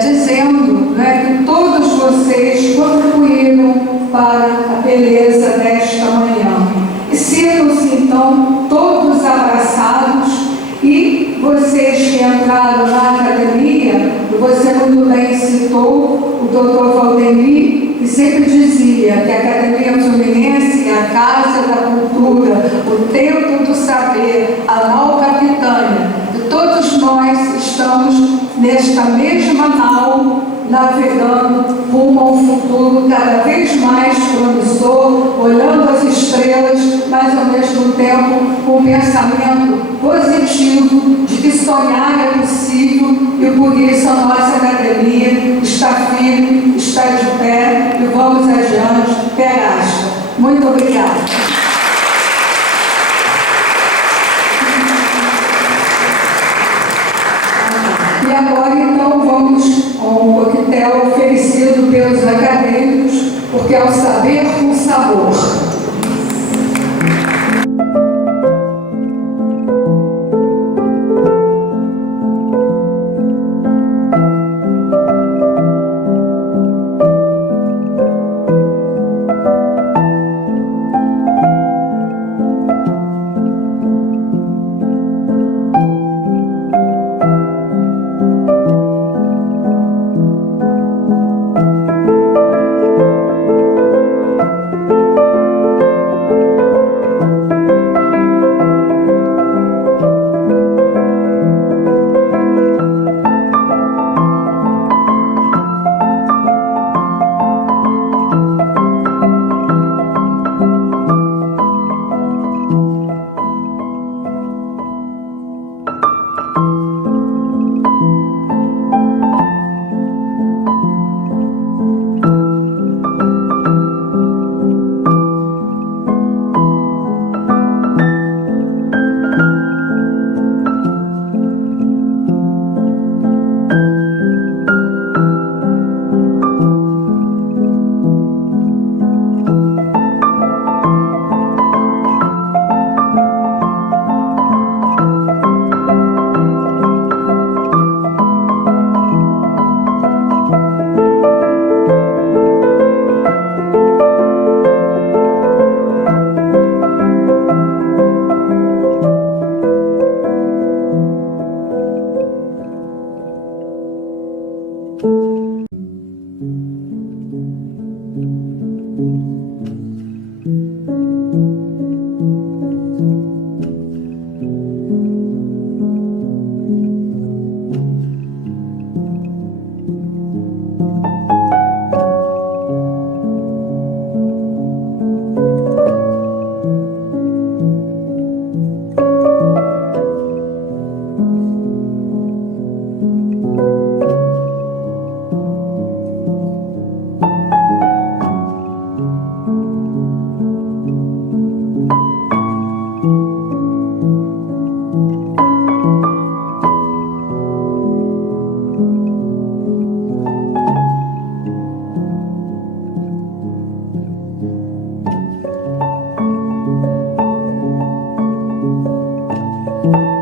dizendo, né, que todos vocês contribuíram para a beleza desta manhã. E sintam-se então todos abraçados, e vocês que entraram na academia, você muito bem citou o Dr. Valdemir, que sempre dizia que a Academia Fluminense é a casa da cultura, o templo do saber, a nau capitânia. E todos nós estamos nesta mesma nau, navegando rumo a um futuro cada vez mais promissor, olhando as estrelas, mas ao mesmo tempo com um pensamento positivo de que sonhar é possível, e por isso a nossa academia está firme, está de pé, e vamos adiante, pé gasta. Muito obrigada. E agora, então, vamos a um coquetel oferecido pelos acadêmicos, porque é o saber com sabor. Thank you.